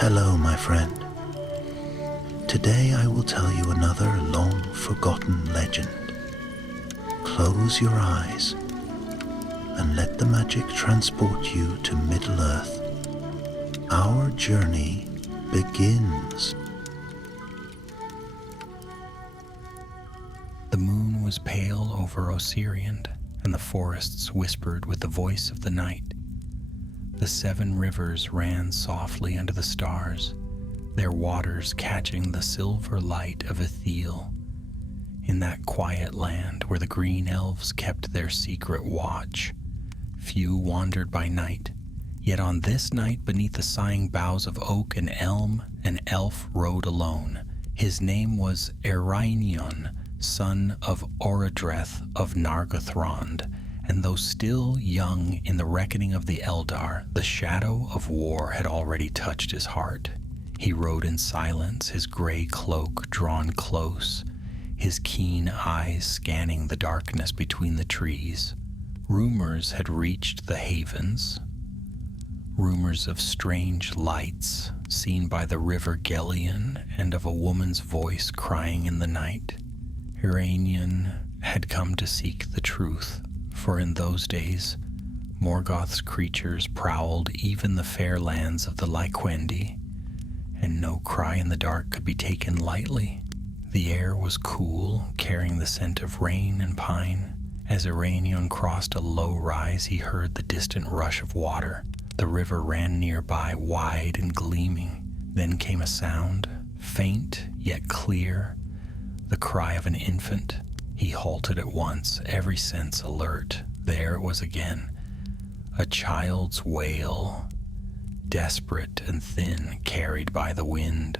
Hello, my friend. Today I will tell you another long-forgotten legend. Close your eyes and let the magic transport you to Middle-earth. Our journey begins. The moon was pale over Osiriand, and the forests whispered with the voice of the night. The 7 rivers ran softly under the stars, their waters catching the silver light of Ithil. In that quiet land where the green elves kept their secret watch, few wandered by night. Yet on this night, beneath the sighing boughs of oak and elm, an elf rode alone. His name was Ereinion, son of Orodreth of Nargothrond, and though still young in the reckoning of the Eldar, the shadow of war had already touched his heart. He rode in silence, his gray cloak drawn close, his keen eyes scanning the darkness between the trees. Rumors had reached the havens, rumors of strange lights seen by the river Gellion and of a woman's voice crying in the night. Ereinion had come to seek the truth, for in those days Morgoth's creatures prowled even the fair lands of the Lyquendi, and no cry in the dark could be taken lightly. The air was cool, carrying the scent of rain and pine. As Ereinion crossed a low rise, he heard the distant rush of water. The river ran nearby, wide and gleaming. Then came a sound, faint yet clear, the cry of an infant. He halted at once, every sense alert. There it was again, a child's wail, desperate and thin, carried by the wind.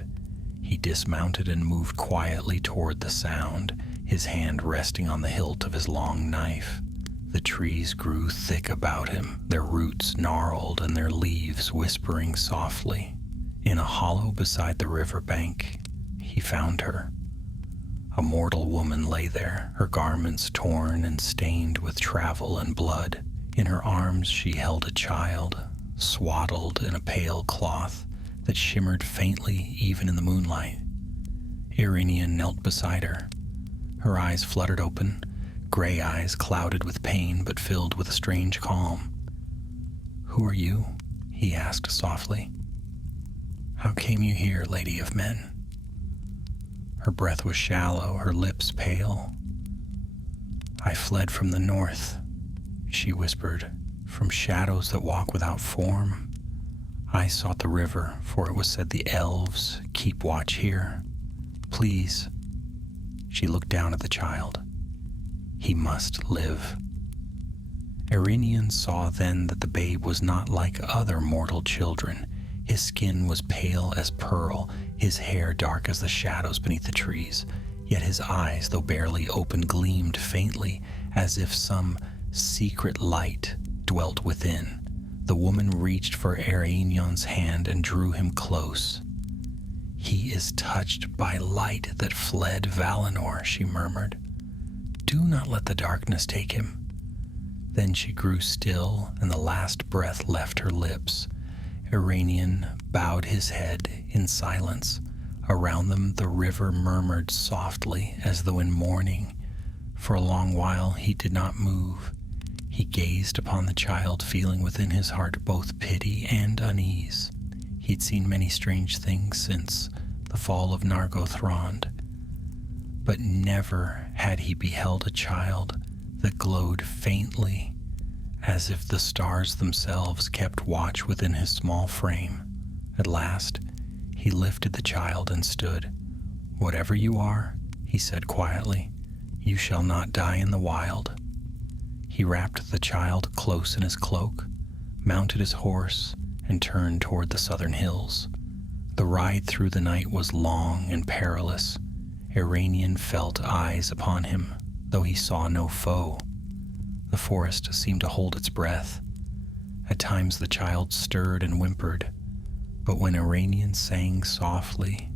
He dismounted and moved quietly toward the sound, his hand resting on the hilt of his long knife. The trees grew thick about him, their roots gnarled and their leaves whispering softly. In a hollow beside the river bank, he found her. A mortal woman lay there, her garments torn and stained with travel and blood. In her arms she held a child, swaddled in a pale cloth that shimmered faintly even in the moonlight. Ereinion knelt beside her. Her eyes fluttered open, gray eyes clouded with pain but filled with a strange calm. "Who are you?" he asked softly. "How came you here, Lady of Men?" Her breath was shallow, her lips pale. "I fled from the north," she whispered, "from shadows that walk without form. I sought the river, for it was said the elves keep watch here. Please." She looked down at the child. He must live. Ereinion saw then that the babe was not like other mortal children. His skin was pale as pearl, his hair dark as the shadows beneath the trees. Yet his eyes, though barely open, gleamed faintly, as if some secret light dwelt within. The woman reached for Ereinions hand and drew him close. "He is touched by light that fled Valinor," she murmured. "Do not let the darkness take him." Then she grew still, and the last breath left her lips. Ereinion bowed his head in silence. Around them the river murmured softly, as though in mourning. For a long while he did not move. He gazed upon the child, feeling within his heart both pity and unease. He'd seen many strange things since the fall of Nargothrond, but never had he beheld a child that glowed faintly, as if the stars themselves kept watch within his small frame. At last, he lifted the child and stood. "Whatever you are," he said quietly, "you shall not die in the wild." He wrapped the child close in his cloak, mounted his horse, and turned toward the southern hills. The ride through the night was long and perilous. Ereinion felt eyes upon him, though he saw no foe. The forest seemed to hold its breath. At times the child stirred and whimpered, but when Ereinion sang softly,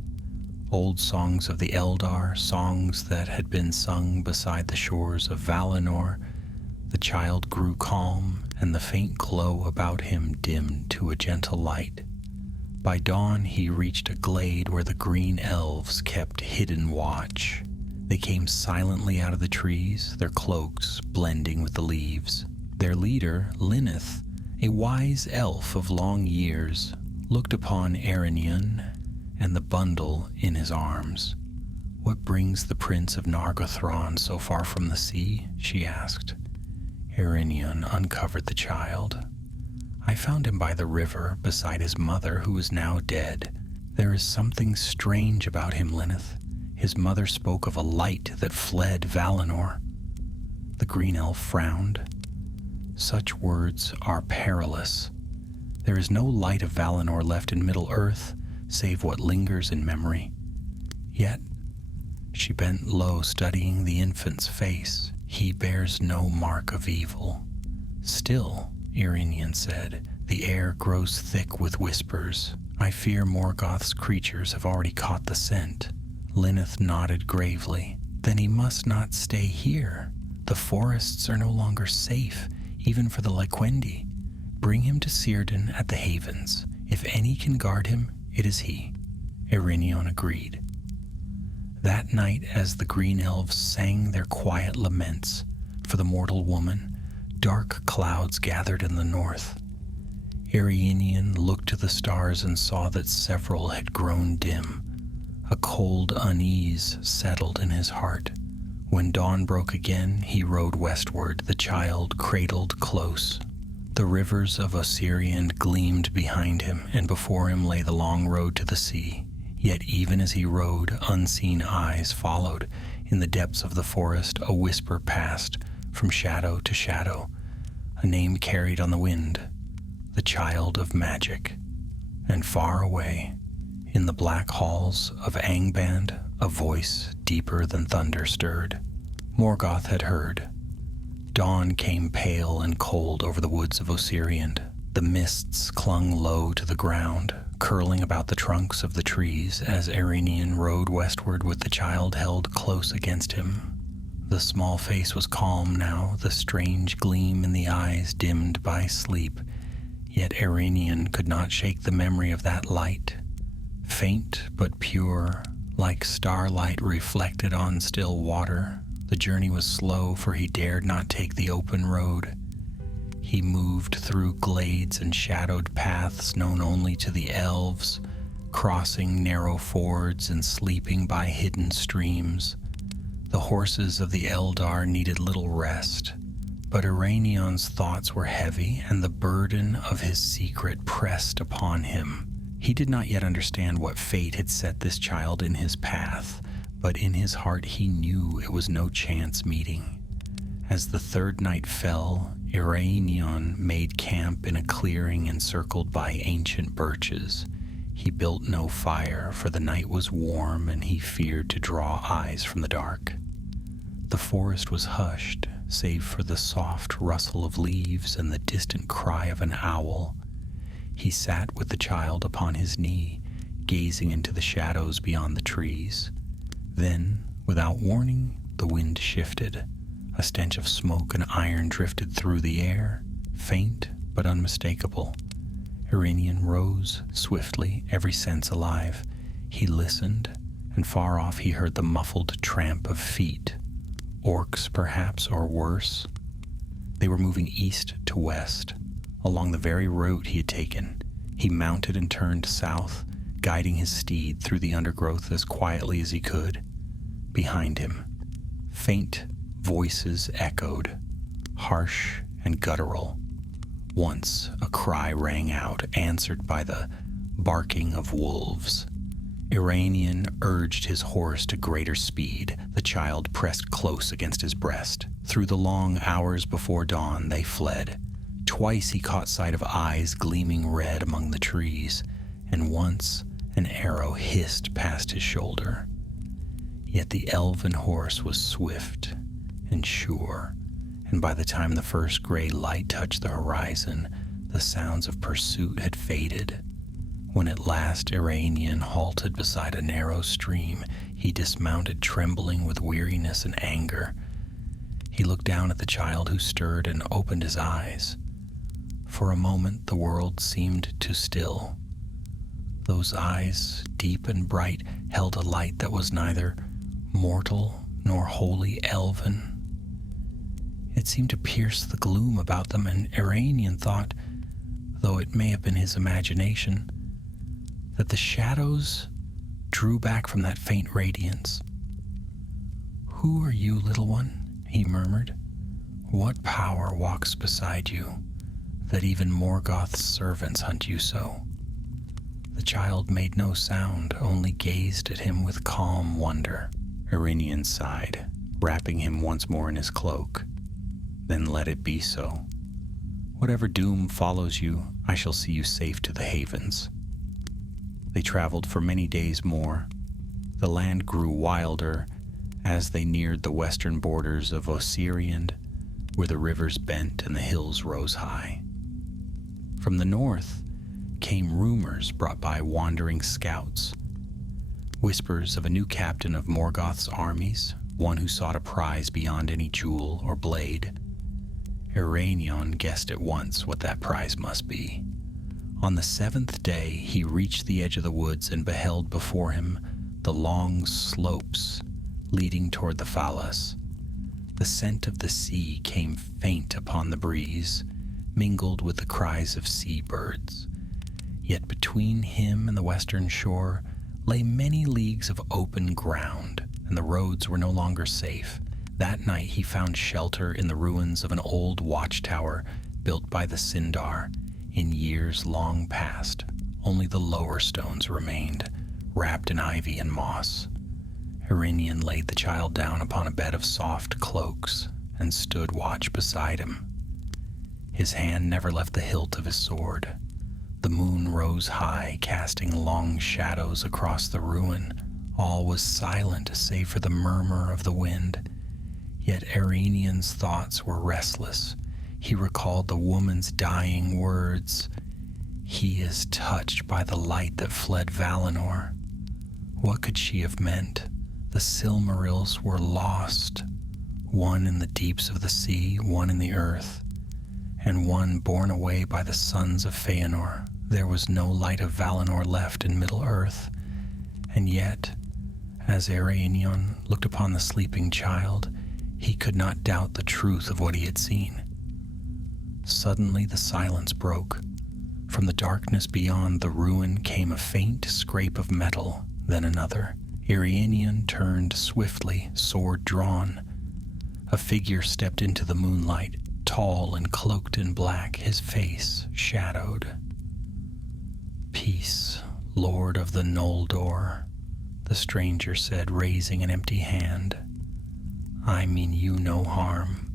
old songs of the Eldar, songs that had been sung beside the shores of Valinor, the child grew calm, and the faint glow about him dimmed to a gentle light. By dawn, he reached a glade where the green elves kept hidden watch. They came silently out of the trees, their cloaks blending with the leaves. Their leader, Lineth, a wise elf of long years, looked upon Eärendil and the bundle in his arms. "What brings the Prince of Nargothrond so far from the sea?" she asked. Eärendil uncovered the child. "I found him by the river, beside his mother, who is now dead. There is something strange about him, Lineth. His mother spoke of a light that fled Valinor." The green elf frowned. "Such words are perilous. There is no light of Valinor left in Middle-earth, save what lingers in memory. Yet," she bent low, studying the infant's face, "he bears no mark of evil." "Still," Eärendil said, "the air grows thick with whispers. I fear Morgoth's creatures have already caught the scent." Lineth nodded gravely. "Then he must not stay here. The forests are no longer safe, even for the Lyquendi. Bring him to Círdan at the Havens. If any can guard him, it is he." Eärendil agreed. That night, as the green elves sang their quiet laments for the mortal woman, dark clouds gathered in the north. Eärendil looked to the stars and saw that several had grown dim. A cold unease settled in his heart. When dawn broke again, he rode westward, the child cradled close. The rivers of Osirian gleamed behind him, and before him lay the long road to the sea. Yet even as he rode, unseen eyes followed. In the depths of the forest, a whisper passed from shadow to shadow. A name carried on the wind, the child of magic. And far away, in the black halls of Angband, a voice deeper than thunder stirred. Morgoth had heard. Dawn came pale and cold over the woods of Osirian. The mists clung low to the ground, curling about the trunks of the trees as Eärendil rode westward with the child held close against him. The small face was calm now, the strange gleam in the eyes dimmed by sleep. Yet Eärendil could not shake the memory of that light. Faint but pure, like starlight reflected on still water. The journey was slow, for he dared not take the open road. He moved through glades and shadowed paths known only to the elves, crossing narrow fords and sleeping by hidden streams. The horses of the Eldar needed little rest, but Eärendil's thoughts were heavy, and the burden of his secret pressed upon him. He did not yet understand what fate had set this child in his path, but in his heart he knew it was no chance meeting. As the third night fell, Eärendil made camp in a clearing encircled by ancient birches. He built no fire, for the night was warm and he feared to draw eyes from the dark. The forest was hushed, save for the soft rustle of leaves and the distant cry of an owl. He sat with the child upon his knee, gazing into the shadows beyond the trees. Then, without warning, the wind shifted. A stench of smoke and iron drifted through the air, faint but unmistakable. Eärendil rose swiftly, every sense alive. He listened, and far off he heard the muffled tramp of feet. Orcs, perhaps, or worse. They were moving east to west, along the very route he had taken. He mounted and turned south, guiding his steed through the undergrowth as quietly as he could. Behind him, faint voices echoed, harsh and guttural. Once a cry rang out, answered by the barking of wolves. Eärendil urged his horse to greater speed. The child pressed close against his breast. Through the long hours before dawn, they fled. Twice he caught sight of eyes gleaming red among the trees, and once an arrow hissed past his shoulder. Yet the elven horse was swift and sure, and by the time the first gray light touched the horizon, the sounds of pursuit had faded. When at last Eärendil halted beside a narrow stream, he dismounted, trembling with weariness and anger. He looked down at the child, who stirred and opened his eyes. For a moment the world seemed to still. Those eyes, deep and bright, held a light that was neither mortal nor wholly elven. It seemed to pierce the gloom about them, and Iranian thought, though it may have been his imagination, that the shadows drew back from that faint radiance. "Who are you, little one?" he murmured. "What power walks beside you, that even Morgoth's servants hunt you so?" The child made no sound, only gazed at him with calm wonder. Iranian sighed, wrapping him once more in his cloak. "Then let it be so. Whatever doom follows you, I shall see you safe to the havens." They traveled for many days more. The land grew wilder as they neared the western borders of Osiriand, where the rivers bent and the hills rose high. From the north came rumors brought by wandering scouts, whispers of a new captain of Morgoth's armies, one who sought a prize beyond any jewel or blade. Iranion guessed at once what that prize must be. On the 7th day he reached the edge of the woods and beheld before him the long slopes leading toward the Falas. The scent of the sea came faint upon the breeze, mingled with the cries of seabirds. Yet between him and the western shore lay many leagues of open ground, and the roads were no longer safe. That night he found shelter in the ruins of an old watchtower built by the Sindar in years long past. Only the lower stones remained, wrapped in ivy and moss. Iranian laid the child down upon a bed of soft cloaks and stood watch beside him. His hand never left the hilt of his sword. The moon rose high, casting long shadows across the ruin. All was silent save for the murmur of the wind. Yet Iranian's thoughts were restless. He recalled the woman's dying words. "He is touched by the light that fled Valinor." What could she have meant? The Silmarils were lost, one in the deeps of the sea, one in the earth, and one borne away by the sons of Feanor. There was no light of Valinor left in Middle-earth, and yet, as Iranion looked upon the sleeping child, he could not doubt the truth of what he had seen. Suddenly the silence broke. From the darkness beyond the ruin came a faint scrape of metal, then another. Iranian turned swiftly, sword drawn. A figure stepped into the moonlight, tall and cloaked in black, his face shadowed. "Peace, Lord of the Noldor," the stranger said, raising an empty hand. "I mean you no harm."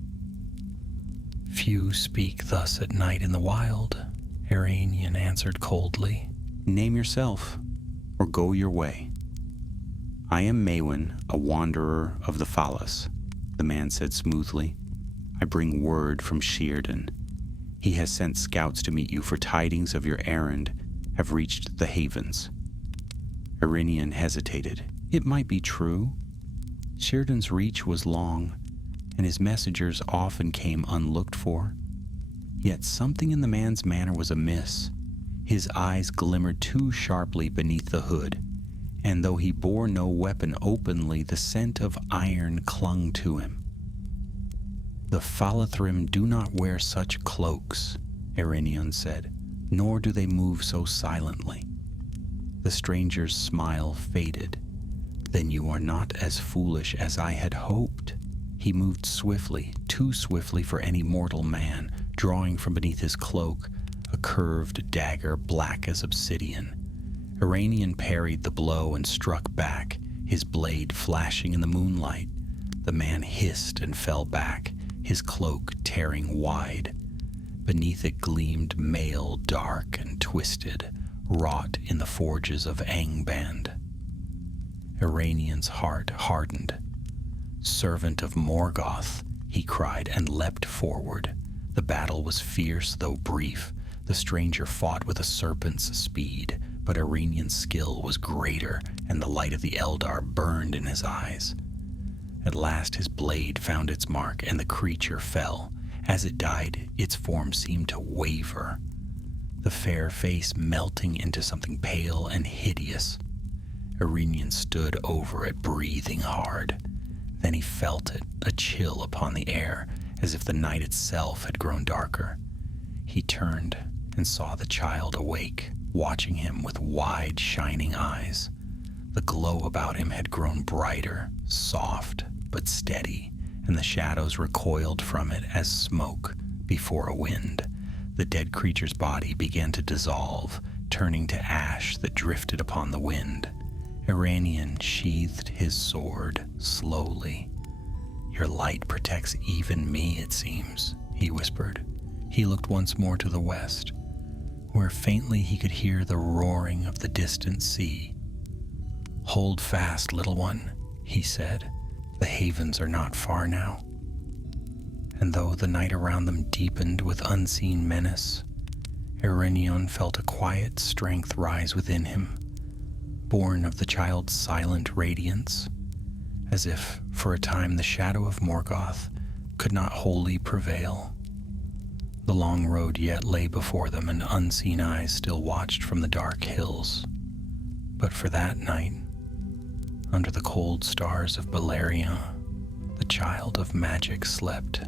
"Few speak thus at night in the wild," Iranian answered coldly. "Name yourself, or go your way." "I am Maewyn, a wanderer of the Falas," the man said smoothly. "I bring word from Círdan. He has sent scouts to meet you, for tidings of your errand have reached the havens." Iranian hesitated. It might be true. Círdan's reach was long, and his messengers often came unlooked for. Yet something in the man's manner was amiss. His eyes glimmered too sharply beneath the hood, and though he bore no weapon openly, the scent of iron clung to him. "The Falathrim do not wear such cloaks," Iranion said, "nor do they move so silently." The stranger's smile faded. "Then you are not as foolish as I had hoped." He moved swiftly, too swiftly for any mortal man, drawing from beneath his cloak a curved dagger black as obsidian. Iranian parried the blow and struck back, his blade flashing in the moonlight. The man hissed and fell back, his cloak tearing wide. Beneath it gleamed mail dark and twisted, wrought in the forges of Angband. Iranian's heart hardened. "Servant of Morgoth," he cried and leapt forward. The battle was fierce though brief. The stranger fought with a serpent's speed, but Iranian's skill was greater, and the light of the Eldar burned in his eyes. At last his blade found its mark, and the creature fell. As it died, its form seemed to waver. the fair face melting into something pale and hideous. Irenian stood over it, breathing hard. Then he felt it, a chill upon the air, as if the night itself had grown darker. He turned and saw the child awake, watching him with wide, shining eyes. The glow about him had grown brighter, soft, but steady, and the shadows recoiled from it as smoke before a wind. The dead creature's body began to dissolve, turning to ash that drifted upon the wind. Iranian sheathed his sword slowly. "Your light protects even me, it seems," he whispered. He looked once more to the west, where faintly he could hear the roaring of the distant sea. "Hold fast, little one," he said. "The havens are not far now." And though the night around them deepened with unseen menace, Irenion felt a quiet strength rise within him, born of the child's silent radiance, as if for a time the shadow of Morgoth could not wholly prevail. The long road yet lay before them, and unseen eyes still watched from the dark hills. But for that night, under the cold stars of Beleriand, the child of magic slept,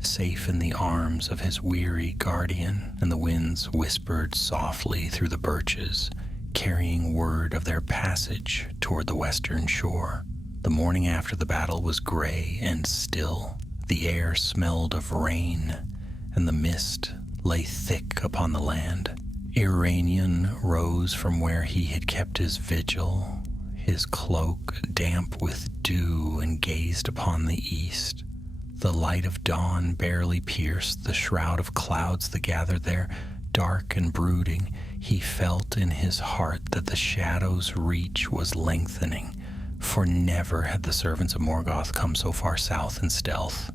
safe in the arms of his weary guardian, and the winds whispered softly through the birches, carrying word of their passage toward the western shore. The morning after the battle was gray and still. The air smelled of rain, and the mist lay thick upon the land. Iranian rose from where he had kept his vigil, his cloak damp with dew, and gazed upon the east. The light of dawn barely pierced the shroud of clouds that gathered there, dark and brooding. He felt in his heart that the shadow's reach was lengthening, for never had the servants of Morgoth come so far south in stealth.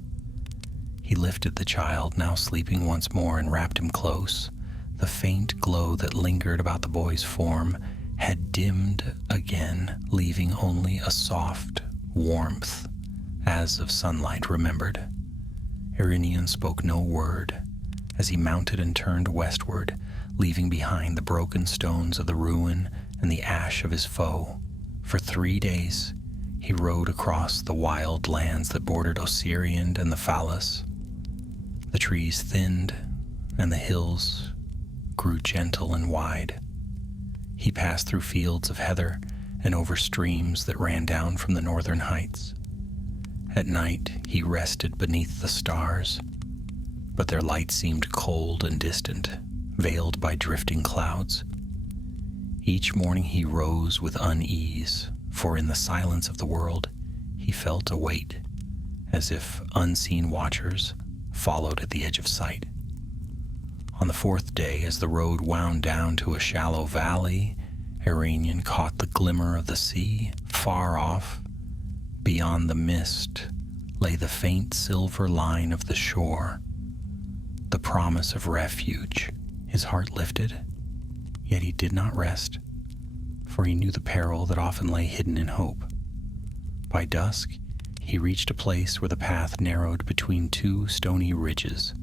He lifted the child, now sleeping once more, and wrapped him close. The faint glow that lingered about the boy's form had dimmed again, leaving only a soft warmth, as of sunlight remembered. Irenian spoke no word as he mounted and turned westward, leaving behind the broken stones of the ruin and the ash of his foe. For 3 days he rode across the wild lands that bordered Osiriand and the Phallus. The trees thinned, and the hills grew gentle and wide. He passed through fields of heather and over streams that ran down from the northern heights. At night he rested beneath the stars, but their light seemed cold and distant, veiled by drifting clouds. Each morning he rose with unease, for in the silence of the world he felt a weight, as if unseen watchers followed at the edge of sight. On the 4th day, as the road wound down to a shallow valley, Iranian caught the glimmer of the sea. Far off, beyond the mist, lay the faint silver line of the shore, the promise of refuge. His heart lifted, yet he did not rest, for he knew the peril that often lay hidden in hope. By dusk, he reached a place where the path narrowed between 2 stony ridges.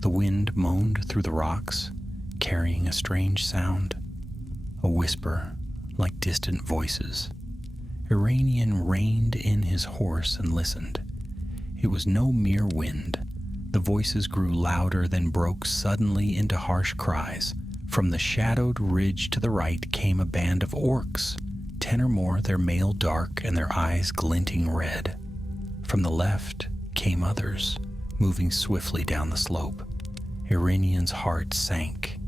The wind moaned through the rocks, carrying a strange sound, a whisper like distant voices. Iranian reined in his horse and listened. It was no mere wind. The voices grew louder, then broke suddenly into harsh cries. From the shadowed ridge to the right came a band of orcs, 10 or more, their mail dark and their eyes glinting red. From the left came others, moving swiftly down the slope. Iranian's heart sank.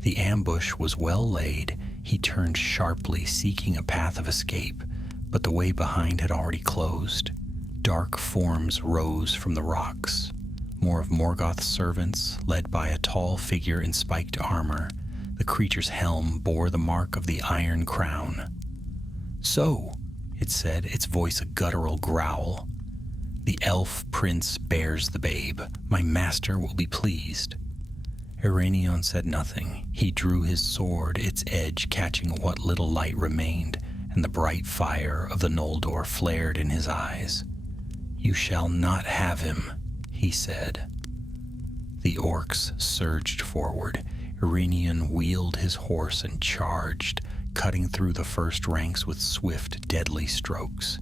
The ambush was well laid. He turned sharply, seeking a path of escape, but the way behind had already closed. Dark forms rose from the rocks, more of Morgoth's servants, led by a tall figure in spiked armor. The creature's helm bore the mark of the Iron Crown. "So," it said, its voice a guttural growl, "the elf prince bears the babe. My master will be pleased." Iranion said nothing. He drew his sword, its edge catching what little light remained, and the bright fire of the Noldor flared in his eyes. "You shall not have him," he said. The orcs surged forward. Irenion wheeled his horse and charged, cutting through the first ranks with swift, deadly strokes.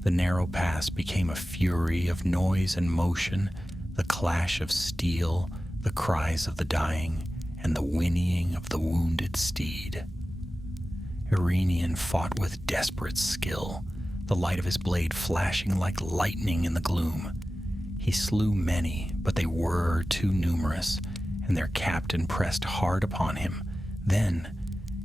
The narrow pass became a fury of noise and motion, the clash of steel, the cries of the dying, and the whinnying of the wounded steed. Irenion fought with desperate skill, the light of his blade flashing like lightning in the gloom. He slew many, but they were too numerous, and their captain pressed hard upon him. Then,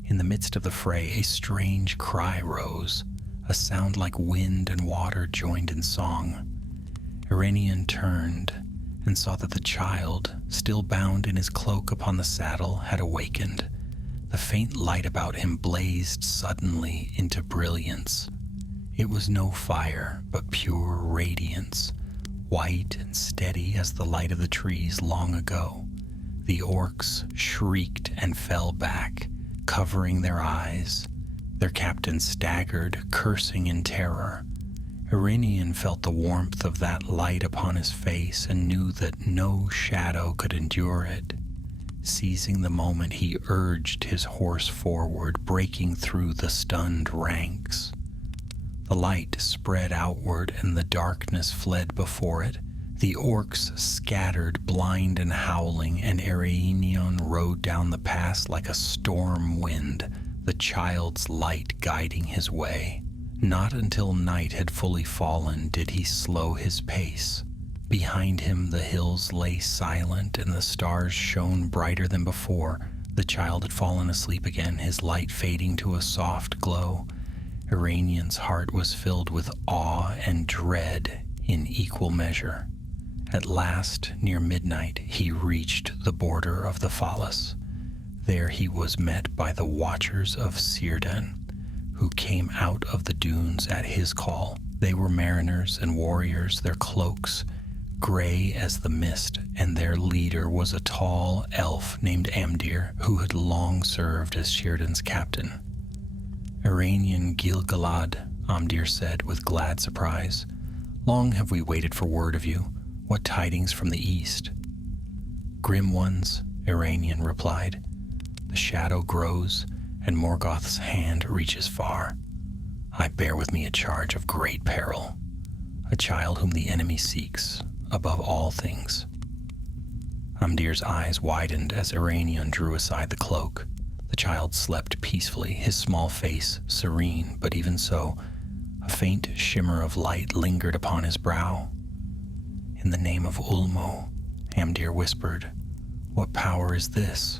in the midst of the fray, a strange cry rose, a sound like wind and water joined in song. Irenion turned and saw that the child, still bound in his cloak upon the saddle, had awakened. The faint light about him blazed suddenly into brilliance. It was no fire, but pure radiance, white and steady as the light of the trees long ago. The orcs shrieked and fell back, covering their eyes. Their captain staggered, cursing in terror. Irenion felt the warmth of that light upon his face and knew that no shadow could endure it. Seizing the moment, he urged his horse forward, breaking through the stunned ranks. The light spread outward and the darkness fled before it. The orcs scattered, blind and howling, and Irenion rode down the pass like a storm wind, the child's light guiding his way. Not until night had fully fallen did he slow his pace. Behind him the hills lay silent and the stars shone brighter than before. The child had fallen asleep again, his light fading to a soft glow. Irenion's heart was filled with awe and dread in equal measure. At last, near midnight, he reached the border of the Fallas. There he was met by the watchers of Círdan, who came out of the dunes at his call. They were mariners and warriors, their cloaks gray as the mist, and their leader was a tall elf named Amdir, who had long served as Círdan's captain. Irenion Gil-galad, Amdir said with glad surprise. Long have we waited for word of you. What tidings from the east? Grim ones, Irenion replied. The shadow grows, and Morgoth's hand reaches far. I bear with me a charge of great peril, a child whom the enemy seeks above all things. Amdir's eyes widened as Irenion drew aside the cloak. The child slept peacefully, his small face serene, but even so, a faint shimmer of light lingered upon his brow. In the name of Ulmo, Amdir whispered, what power is this?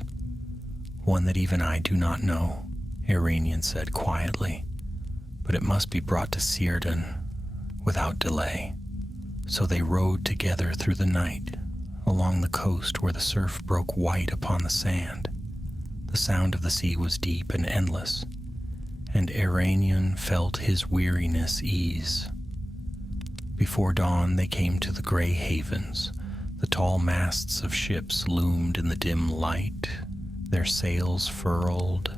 One that even I do not know, Irenion said quietly, but it must be brought to Círdan without delay. So they rode together through the night, along the coast where the surf broke white upon the sand. The sound of the sea was deep and endless, and Irenion felt his weariness ease. Before dawn they came to the gray havens. The tall masts of ships loomed in the dim light, their sails furled,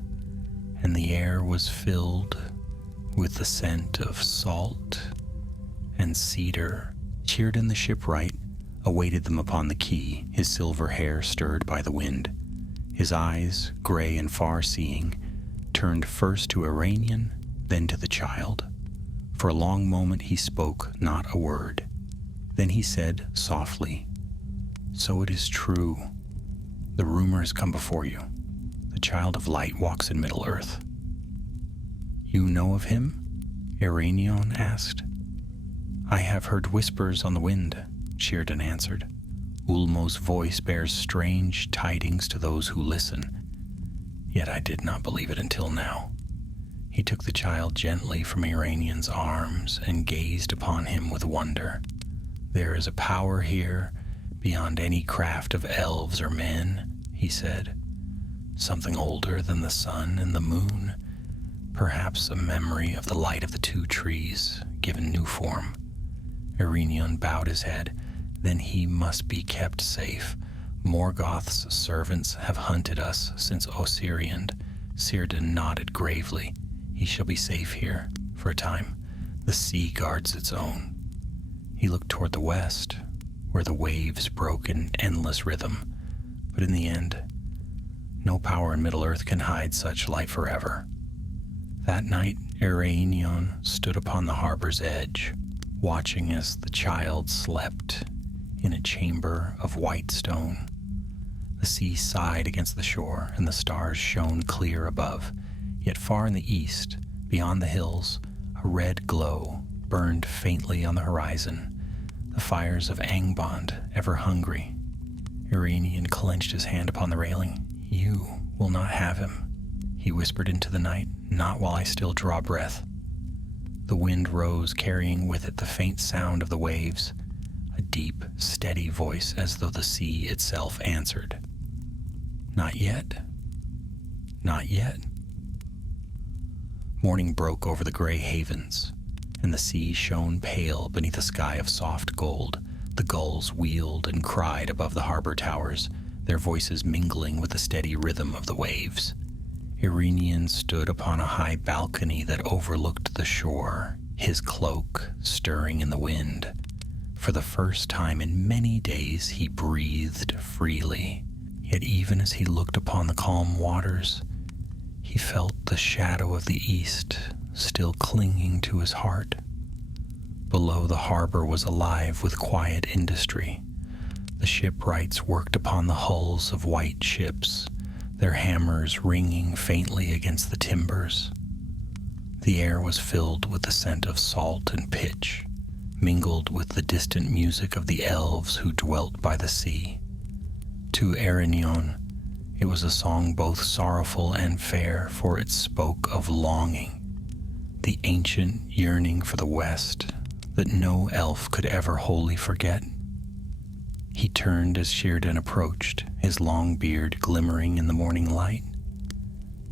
and the air was filled with the scent of salt and cedar. Círdan the shipwright awaited them upon the quay, his silver hair stirred by the wind. His eyes, gray and far-seeing, turned first to Irenion, then to the child. For a long moment he spoke not a word. Then he said softly, So it is true. The rumor has come before you. The child of light walks in Middle-earth. You know of him? Irenion asked. I have heard whispers on the wind, Círdan answered. Ulmo's voice bears strange tidings to those who listen. Yet I did not believe it until now. He took the child gently from Irenion's arms and gazed upon him with wonder. There is a power here beyond any craft of elves or men, he said. Something older than the sun and the moon. Perhaps a memory of the light of the two trees, given new form. Irenion bowed his head. Then he must be kept safe. Morgoth's servants have hunted us since Osiriand. Círdan nodded gravely. He shall be safe here, for a time. The sea guards its own. He looked toward the west, where the waves broke in endless rhythm. But in the end, No power in Middle-earth can hide such light forever. That night, Ereinion stood upon the harbor's edge, watching as the child slept in a chamber of white stone. The sea sighed against the shore, and the stars shone clear above. Yet far in the east, beyond the hills, a red glow burned faintly on the horizon, the fires of Angband, ever hungry. Ereinion clenched his hand upon the railing. "You will not have him," he whispered into the night, "not while I still draw breath." The wind rose, carrying with it the faint sound of the waves, a deep, steady voice as though the sea itself answered. "Not yet. Not yet." Morning broke over the gray havens, and the sea shone pale beneath a sky of soft gold. The gulls wheeled and cried above the harbor towers, their voices mingling with the steady rhythm of the waves. Ereinion stood upon a high balcony that overlooked the shore, his cloak stirring in the wind. For the first time in many days he breathed freely, yet even as he looked upon the calm waters, he felt the shadow of the east still clinging to his heart. Below, the harbor was alive with quiet industry. The shipwrights worked upon the hulls of white ships, their hammers ringing faintly against the timbers. The air was filled with the scent of salt and pitch, mingled with the distant music of the elves who dwelt by the sea. To Ereinion, it was a song both sorrowful and fair, for it spoke of longing, the ancient yearning for the west that no elf could ever wholly forget. He turned as Círdan approached, his long beard glimmering in the morning light.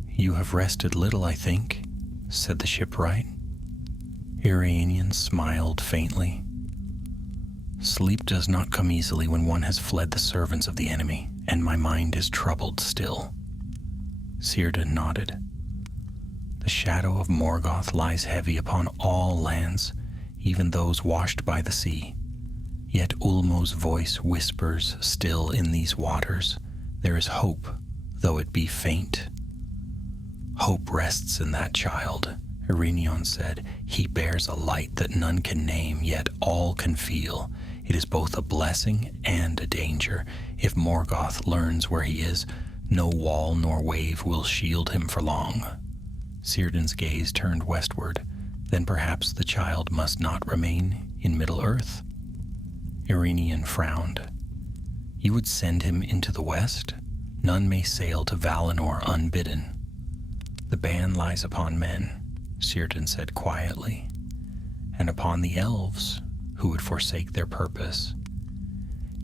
"You have rested little, I think," said the shipwright. Ereinion smiled faintly. "Sleep does not come easily when one has fled the servants of the enemy, and my mind is troubled still." Círdan nodded. "The shadow of Morgoth lies heavy upon all lands, even those washed by the sea. Yet Ulmo's voice whispers still in these waters, there is hope, though it be faint." "Hope rests in that child," Ereinion said. "He bears a light that none can name, yet all can feel. It is both a blessing and a danger. If Morgoth learns where he is, no wall nor wave will shield him for long." Círdan's gaze turned westward. Then perhaps the child must not remain in Middle-earth? Ereinion frowned. "You would send him into the west? None may sail to Valinor unbidden." "The ban lies upon men," Círdan said quietly, "and upon the elves who would forsake their purpose.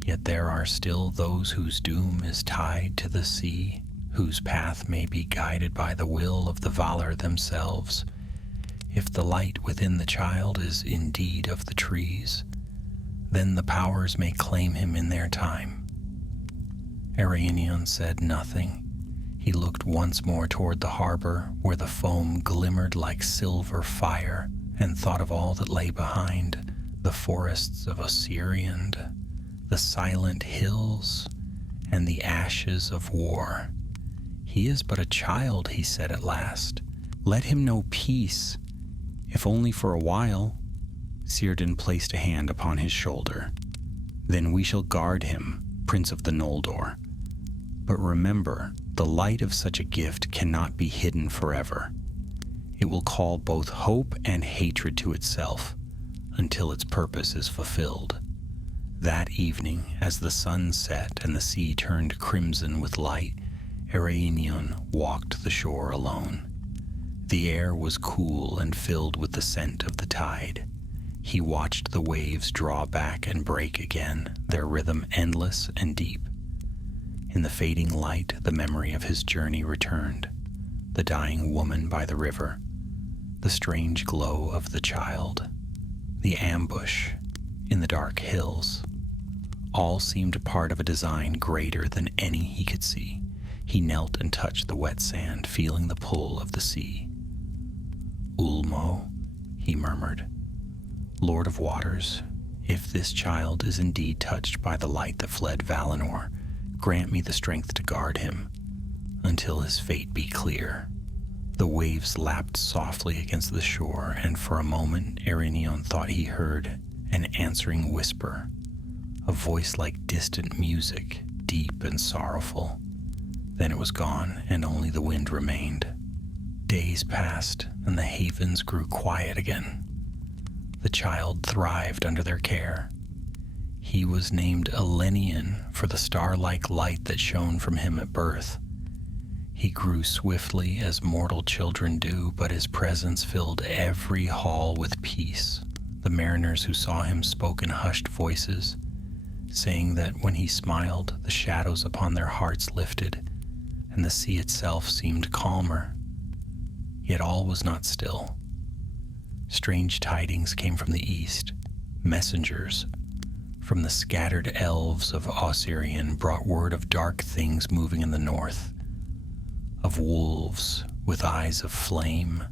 Yet there are still those whose doom is tied to the sea, whose path may be guided by the will of the Valar themselves. If the light within the child is indeed of the trees, then the powers may claim him in their time." Ereinion said nothing. He looked once more toward the harbor, where the foam glimmered like silver fire, and thought of all that lay behind, the forests of Osiriand, the silent hills, and the ashes of war. "He is but a child," he said at last. "Let him know peace, if only for a while." Círdan placed a hand upon his shoulder. "Then we shall guard him, Prince of the Noldor. But remember, the light of such a gift cannot be hidden forever. It will call both hope and hatred to itself until its purpose is fulfilled." That evening, as the sun set and the sea turned crimson with light, Ereinion walked the shore alone. The air was cool and filled with the scent of the tide. He watched the waves draw back and break again, their rhythm endless and deep. In the fading light, the memory of his journey returned. The dying woman by the river, the strange glow of the child, the ambush in the dark hills. All seemed part of a design greater than any he could see. He knelt and touched the wet sand, feeling the pull of the sea. "Ulmo," he murmured, "Lord of Waters, if this child is indeed touched by the light that fled Valinor, grant me the strength to guard him until his fate be clear. The waves lapped softly against the shore, and for a moment Eärenion thought he heard an answering whisper, a voice like distant music, deep and sorrowful. Then it was gone, and only the wind remained. Days passed, and the havens grew quiet again. The child thrived under their care. He was named Elenion for the star-like light that shone from him at birth. He grew swiftly as mortal children do, but his presence filled every hall with peace. The mariners who saw him spoke in hushed voices, saying that when he smiled, the shadows upon their hearts lifted, and the sea itself seemed calmer. Yet all was not still. Strange tidings came from the east. Messengers from the scattered elves of Ossirian brought word of dark things moving in the north, of wolves with eyes of flame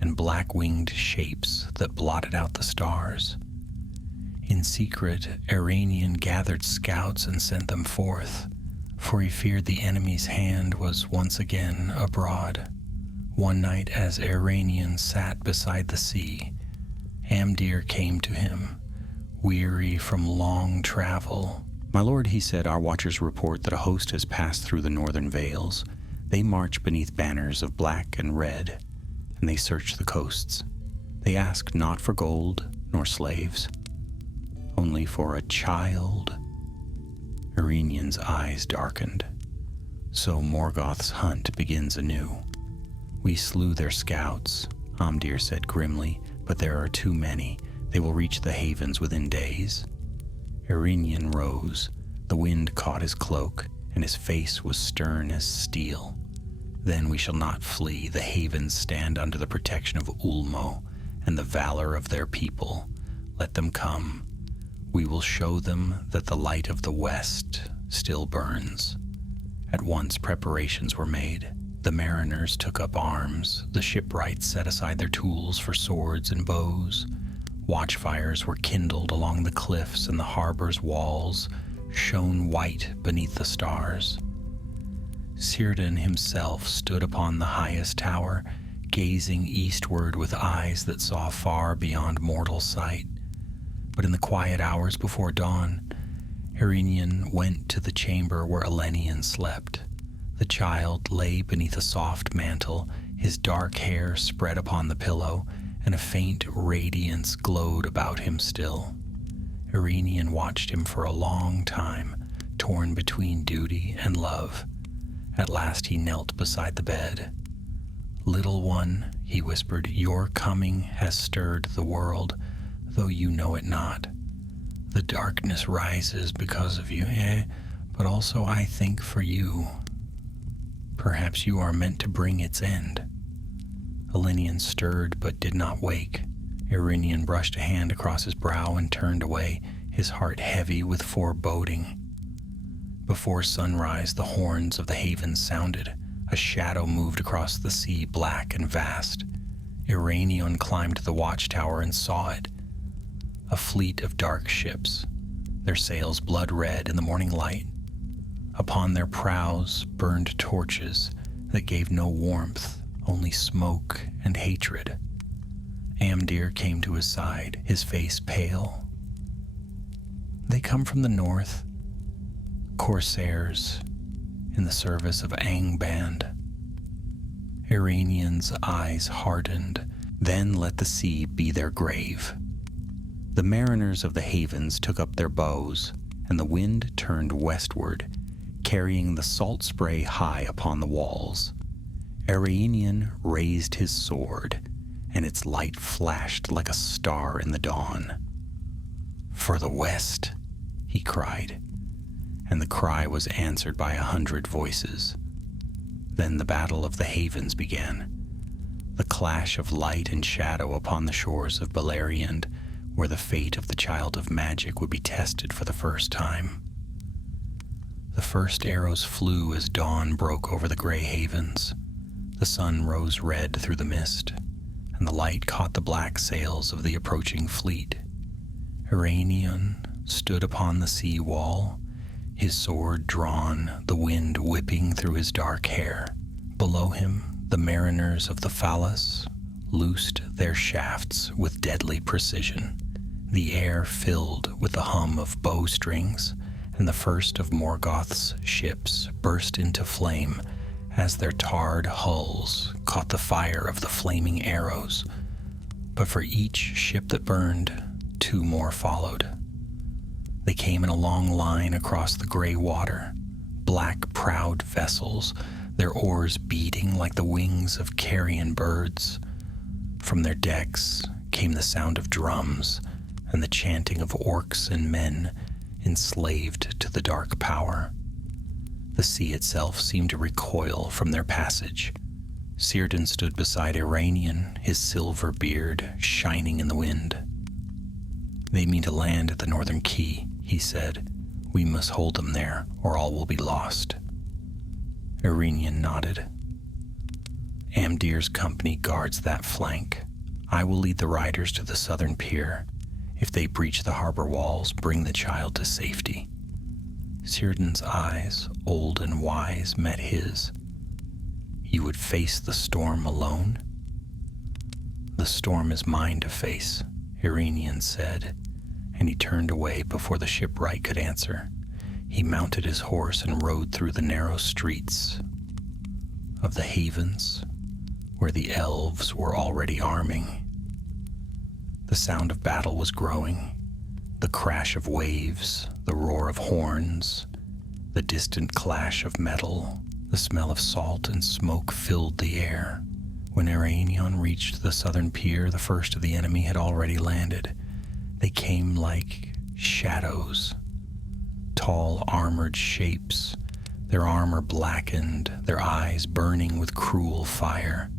and black-winged shapes that blotted out the stars. In secret, Eärenion gathered scouts and sent them forth, for he feared the enemy's hand was once again abroad. One night, as Eärenion sat beside the sea, Amdir came to him, weary from long travel. "My lord," he said, "our watchers report that a host has passed through the northern vales. They march beneath banners of black and red, and they search the coasts. They ask not for gold nor slaves, only for a child." Eärenion's eyes darkened. "So Morgoth's hunt begins anew. We slew their scouts," Amdir said grimly, "but there are too many. They will reach the havens within days." Eärenion rose. The wind caught his cloak, and his face was stern as steel. "Then we shall not flee. The havens stand under the protection of Ulmo and the valor of their people. Let them come. We will show them that the light of the west still burns." At once preparations were made. The mariners took up arms. The shipwrights set aside their tools for swords and bows. Watchfires were kindled along the cliffs, and the harbor's walls shone white beneath the stars. Círdan himself stood upon the highest tower, gazing eastward with eyes that saw far beyond mortal sight. But in the quiet hours before dawn, Eärenion went to the chamber where Elenion slept. The child lay beneath a soft mantle, his dark hair spread upon the pillow, and a faint radiance glowed about him still. Eärenion watched him for a long time, torn between duty and love. At last he knelt beside the bed. "Little one," he whispered, "your coming has stirred the world, though you know it not. The darkness rises because of you, but also I think for you. Perhaps you are meant to bring its end." Elenion stirred but did not wake. Eärenion brushed a hand across his brow and turned away, his heart heavy with foreboding. Before sunrise, the horns of the havens sounded. A shadow moved across the sea, black and vast. Eärenion climbed the watchtower and saw it. A fleet of dark ships, their sails blood red in the morning light. Upon their prows burned torches that gave no warmth, only smoke and hatred. Amdir came to his side, his face pale. "They come from the north, corsairs in the service of Angband." Eärenion's eyes hardened. "Then let the sea be their grave." The mariners of the havens took up their bows, and the wind turned westward, carrying the salt spray high upon the walls. Eärenion raised his sword, and its light flashed like a star in the dawn. "For the west," he cried, and the cry was answered by 100 voices. Then the battle of the havens began, the clash of light and shadow upon the shores of Beleriand, where the fate of the child of magic would be tested for the first time. The first arrows flew as dawn broke over the gray havens. The sun rose red through the mist, and the light caught the black sails of the approaching fleet. Eärenion stood upon the sea wall, his sword drawn, the wind whipping through his dark hair. Below him, the mariners of the Phalas loosed their shafts with deadly precision. The air filled with the hum of bowstrings, and the first of Morgoth's ships burst into flame as their tarred hulls caught the fire of the flaming arrows. But for each ship that burned, 2 more followed. They came in a long line across the gray water, black prowed vessels, their oars beating like the wings of carrion birds. From their decks came the sound of drums and the chanting of orcs and men enslaved to the dark power. The sea itself seemed to recoil from their passage. Círdan stood beside Iranian, his silver beard shining in the wind. "They mean to land at the northern quay," he said. "We must hold them there, or all will be lost." Iranian nodded. "Amdir's company guards that flank. I will lead the riders to the southern pier. If they breach the harbor walls, bring the child to safety." Círdan's eyes, old and wise, met his. "You would face the storm alone?" "The storm is mine to face," Iranian said, and he turned away before the shipwright could answer. He mounted his horse and rode through the narrow streets of the havens where the elves were already arming. The sound of battle was growing, the crash of waves, the roar of horns, the distant clash of metal, the smell of salt and smoke filled the air. When Iranion reached the southern pier, the first of the enemy had already landed. They came like shadows, tall armored shapes, their armor blackened, their eyes burning with cruel fire.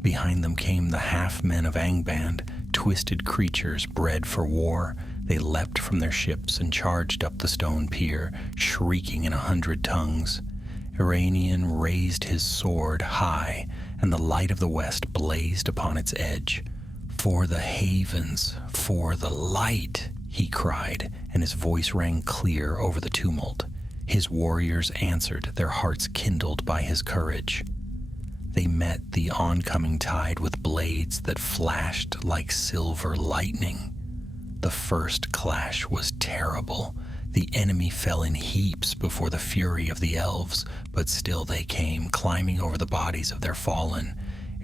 Behind them came the half-men of Angband, twisted creatures bred for war. They leapt from their ships and charged up the stone pier, shrieking in 100 tongues. Iranian raised his sword high, and the light of the west blazed upon its edge. "For the havens, for the light!" he cried, and his voice rang clear over the tumult. His warriors answered, their hearts kindled by his courage. They met the oncoming tide with blades that flashed like silver lightning. The first clash was terrible. The enemy fell in heaps before the fury of the elves, but still they came, climbing over the bodies of their fallen.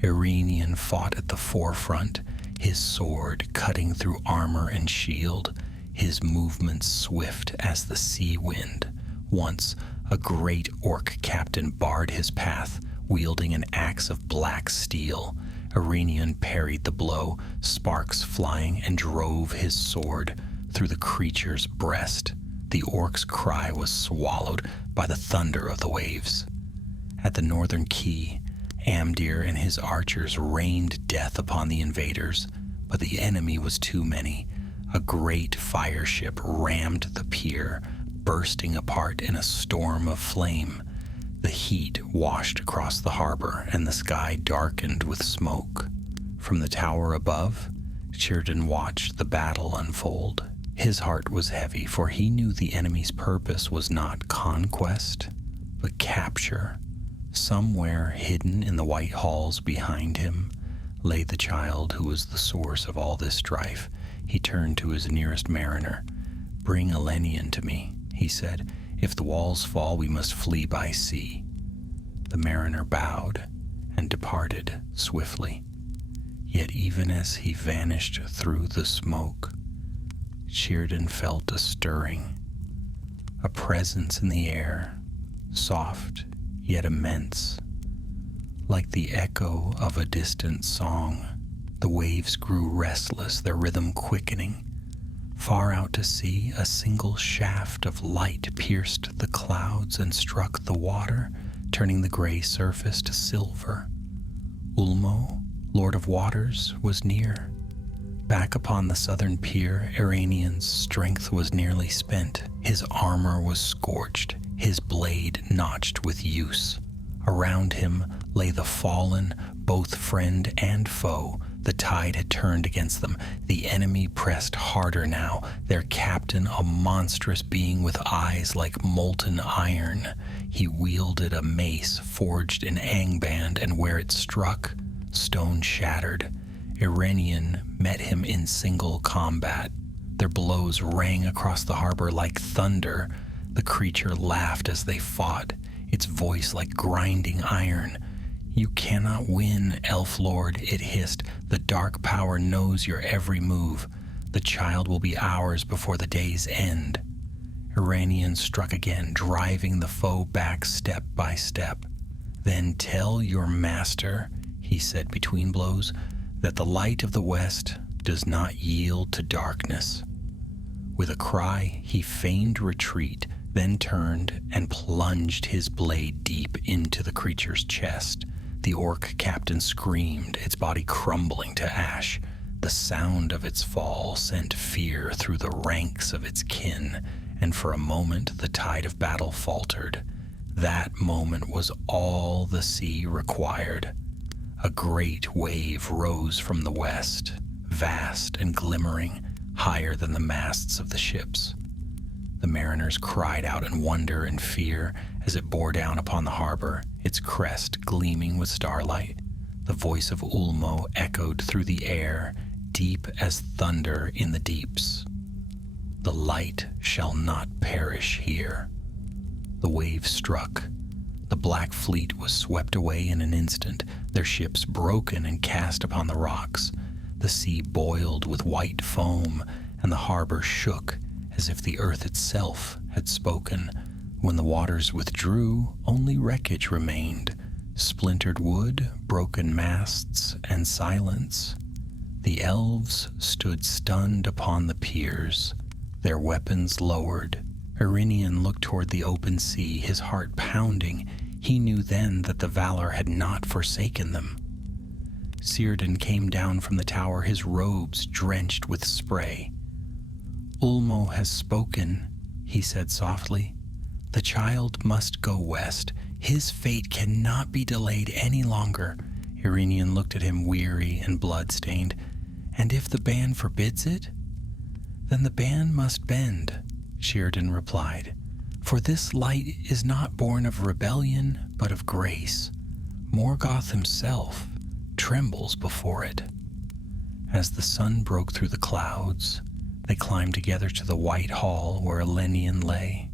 Iranian fought at the forefront, his sword cutting through armor and shield, his movements swift as the sea wind. Once, a great orc captain barred his path, wielding an axe of black steel. Iranian parried the blow, sparks flying, and drove his sword through the creature's breast. The orc's cry was swallowed by the thunder of the waves. At the northern quay, Amdir and his archers rained death upon the invaders, but the enemy was too many. A great fire ship rammed the pier, bursting apart in a storm of flame. The heat washed across the harbor, and the sky darkened with smoke. From the tower above, Círdan watched the battle unfold. His heart was heavy, for he knew the enemy's purpose was not conquest, but capture. Somewhere hidden in the white halls behind him lay the child who was the source of all this strife. He turned to his nearest mariner. "Bring Elenian to me," he said. "If the walls fall, we must flee by sea." The mariner bowed and departed swiftly. Yet even as he vanished through the smoke, Círdan felt a stirring, a presence in the air, soft yet immense, like the echo of a distant song. The waves grew restless, their rhythm quickening. Far out to sea, a single shaft of light pierced the clouds and struck the water, turning the gray surface to silver. Ulmo, Lord of Waters, was near. Back upon the southern pier, Iranian's strength was nearly spent. His armor was scorched, his blade notched with use. Around him lay the fallen, both friend and foe, The tide had turned against them. The enemy pressed harder now, their captain a monstrous being with eyes like molten iron. He wielded a mace forged in Angband, and where it struck, stone shattered. Irenian met him in single combat. Their blows rang across the harbor like thunder. The creature laughed as they fought, its voice like grinding iron. "You cannot win, Elf Lord," it hissed. "The dark power knows your every move. The child will be ours before the day's end." Iranian struck again, driving the foe back step by step. "Then tell your master," he said between blows, "that the light of the west does not yield to darkness." With a cry, he feigned retreat, then turned and plunged his blade deep into the creature's chest. The orc captain screamed, its body crumbling to ash. The sound of its fall sent fear through the ranks of its kin, and for a moment the tide of battle faltered. That moment was all the sea required. A great wave rose from the west, vast and glimmering, higher than the masts of the ships. The mariners cried out in wonder and fear as it bore down upon the harbor, its crest gleaming with starlight. The voice of Ulmo echoed through the air, deep as thunder in the deeps. "The light shall not perish here." The wave struck. The black fleet was swept away in an instant, their ships broken and cast upon the rocks. The sea boiled with white foam, and the harbor shook as if the earth itself had spoken. When the waters withdrew, only wreckage remained, splintered wood, broken masts, and silence. The elves stood stunned upon the piers, their weapons lowered. Irenian looked toward the open sea, his heart pounding. He knew then that the valor had not forsaken them. Círdan came down from the tower, his robes drenched with spray. "Ulmo has spoken," he said softly. "The child must go west. His fate cannot be delayed any longer." Irenian looked at him weary and blood-stained. "And if the ban forbids it, then the ban must bend," Círdan replied. "For this light is not born of rebellion, but of grace. Morgoth himself trembles before it." As the sun broke through the clouds, they climbed together to the white hall where Elenian lay.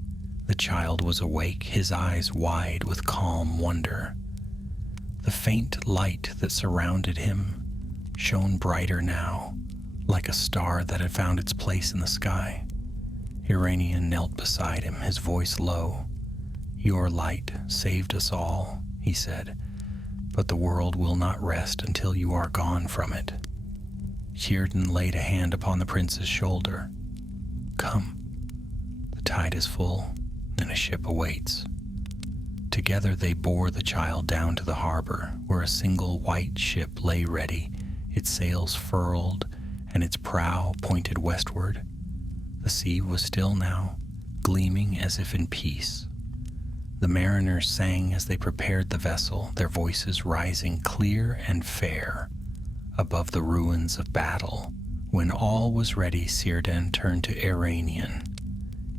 The child was awake, his eyes wide with calm wonder. The faint light that surrounded him shone brighter now, like a star that had found its place in the sky. Iranian knelt beside him, his voice low. "Your light saved us all," he said, "but the world will not rest until you are gone from it." Círdan laid a hand upon the prince's shoulder. "Come, the tide is full, and a ship awaits." Together they bore the child down to the harbor, where a single white ship lay ready, its sails furled, and its prow pointed westward. The sea was still now, gleaming as if in peace. The mariners sang as they prepared the vessel, their voices rising clear and fair above the ruins of battle. When all was ready, Círdan turned to Iranian.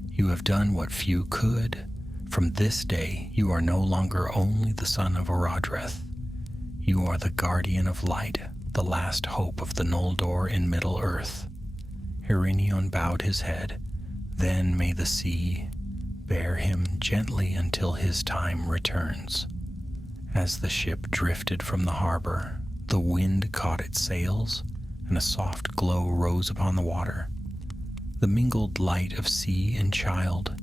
"You have done what few could. From this day you are no longer only the son of Orodreth. You are the guardian of light, the last hope of the Noldor in Middle-earth." Irenion bowed his head. "Then may the sea bear him gently until his time returns." As the ship drifted from the harbor, the wind caught its sails, and a soft glow rose upon the water, the mingled light of sea and child.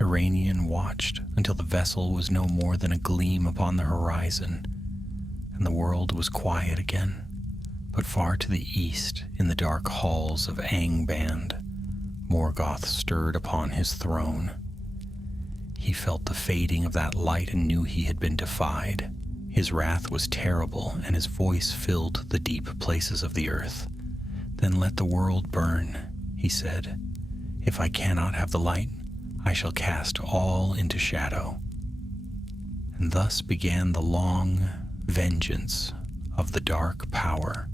Iranian watched until the vessel was no more than a gleam upon the horizon, and the world was quiet again. But far to the east, in the dark halls of Angband, Morgoth stirred upon his throne. He felt the fading of that light and knew he had been defied. His wrath was terrible, and his voice filled the deep places of the earth. "Then let the world burn," he said. "If I cannot have the light, I shall cast all into shadow." And thus began the long vengeance of the dark power,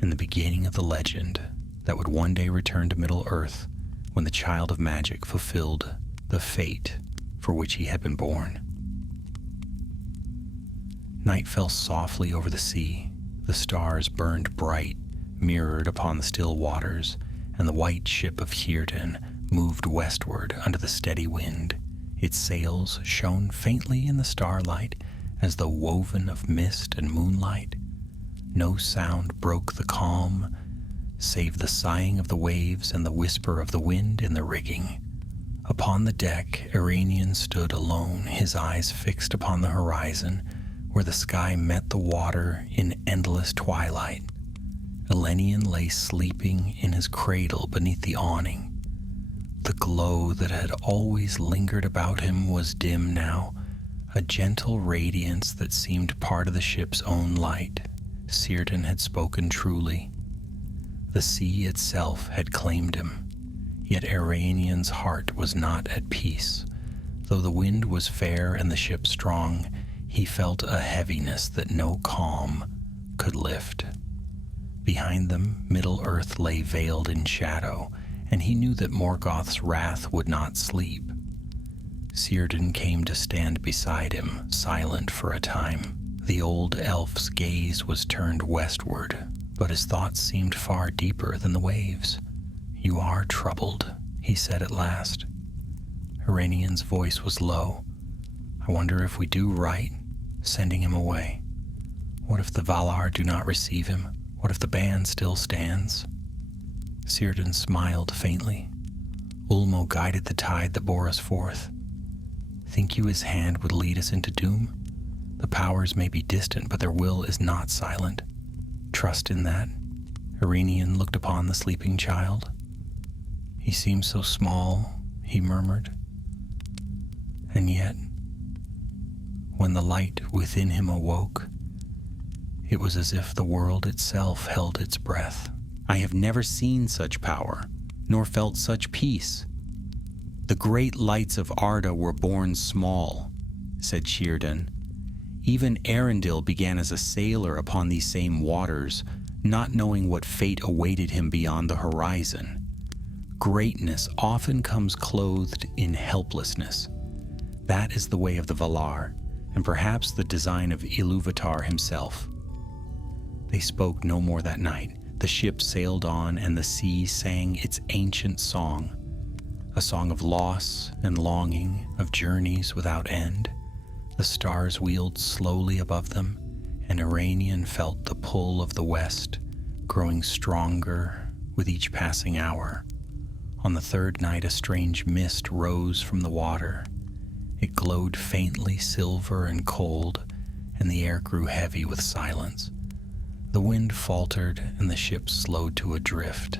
and the beginning of the legend that would one day return to Middle-earth when the child of magic fulfilled the fate for which he had been born. Night fell softly over the sea. The stars burned bright, mirrored upon the still waters, and the white ship of Círdan moved westward under the steady wind. Its sails shone faintly in the starlight as though woven of mist and moonlight. No sound broke the calm, save the sighing of the waves and the whisper of the wind in the rigging. Upon the deck, Iranian stood alone, his eyes fixed upon the horizon, where the sky met the water in endless twilight. Elenian lay sleeping in his cradle beneath the awning. The glow that had always lingered about him was dim now, a gentle radiance that seemed part of the ship's own light. Círdan had spoken truly. The sea itself had claimed him, yet Iranian's heart was not at peace. Though the wind was fair and the ship strong, he felt a heaviness that no calm could lift. Behind them, Middle-earth lay veiled in shadow, and he knew that Morgoth's wrath would not sleep. Círdan came to stand beside him, silent for a time. The old elf's gaze was turned westward, but his thoughts seemed far deeper than the waves. "You are troubled," he said at last. Iranian's voice was low. "I wonder if we do right, sending him away. What if the Valar do not receive him? What if the ban still stands?" Círdan smiled faintly. "Ulmo guided the tide that bore us forth. Think you his hand would lead us into doom? The powers may be distant, but their will is not silent. Trust in that." Iranian looked upon the sleeping child. "He seems so small," he murmured. And yet, when the light within him awoke, it was as if the world itself held its breath. "I have never seen such power, nor felt such peace. The great lights of Arda were born small," said Círdan. "Even Arundel began as a sailor upon these same waters, not knowing what fate awaited him beyond the horizon. Greatness often comes clothed in helplessness. That is the way of the Valar, and perhaps the design of Ilúvatar himself." They spoke no more that night. The ship sailed on, and the sea sang its ancient song, a song of loss and longing, of journeys without end. The stars wheeled slowly above them, and Iranian felt the pull of the west growing stronger with each passing hour. On the third night, a strange mist rose from the water. It glowed faintly silver and cold, and the air grew heavy with silence. The wind faltered, and the ship slowed to a drift.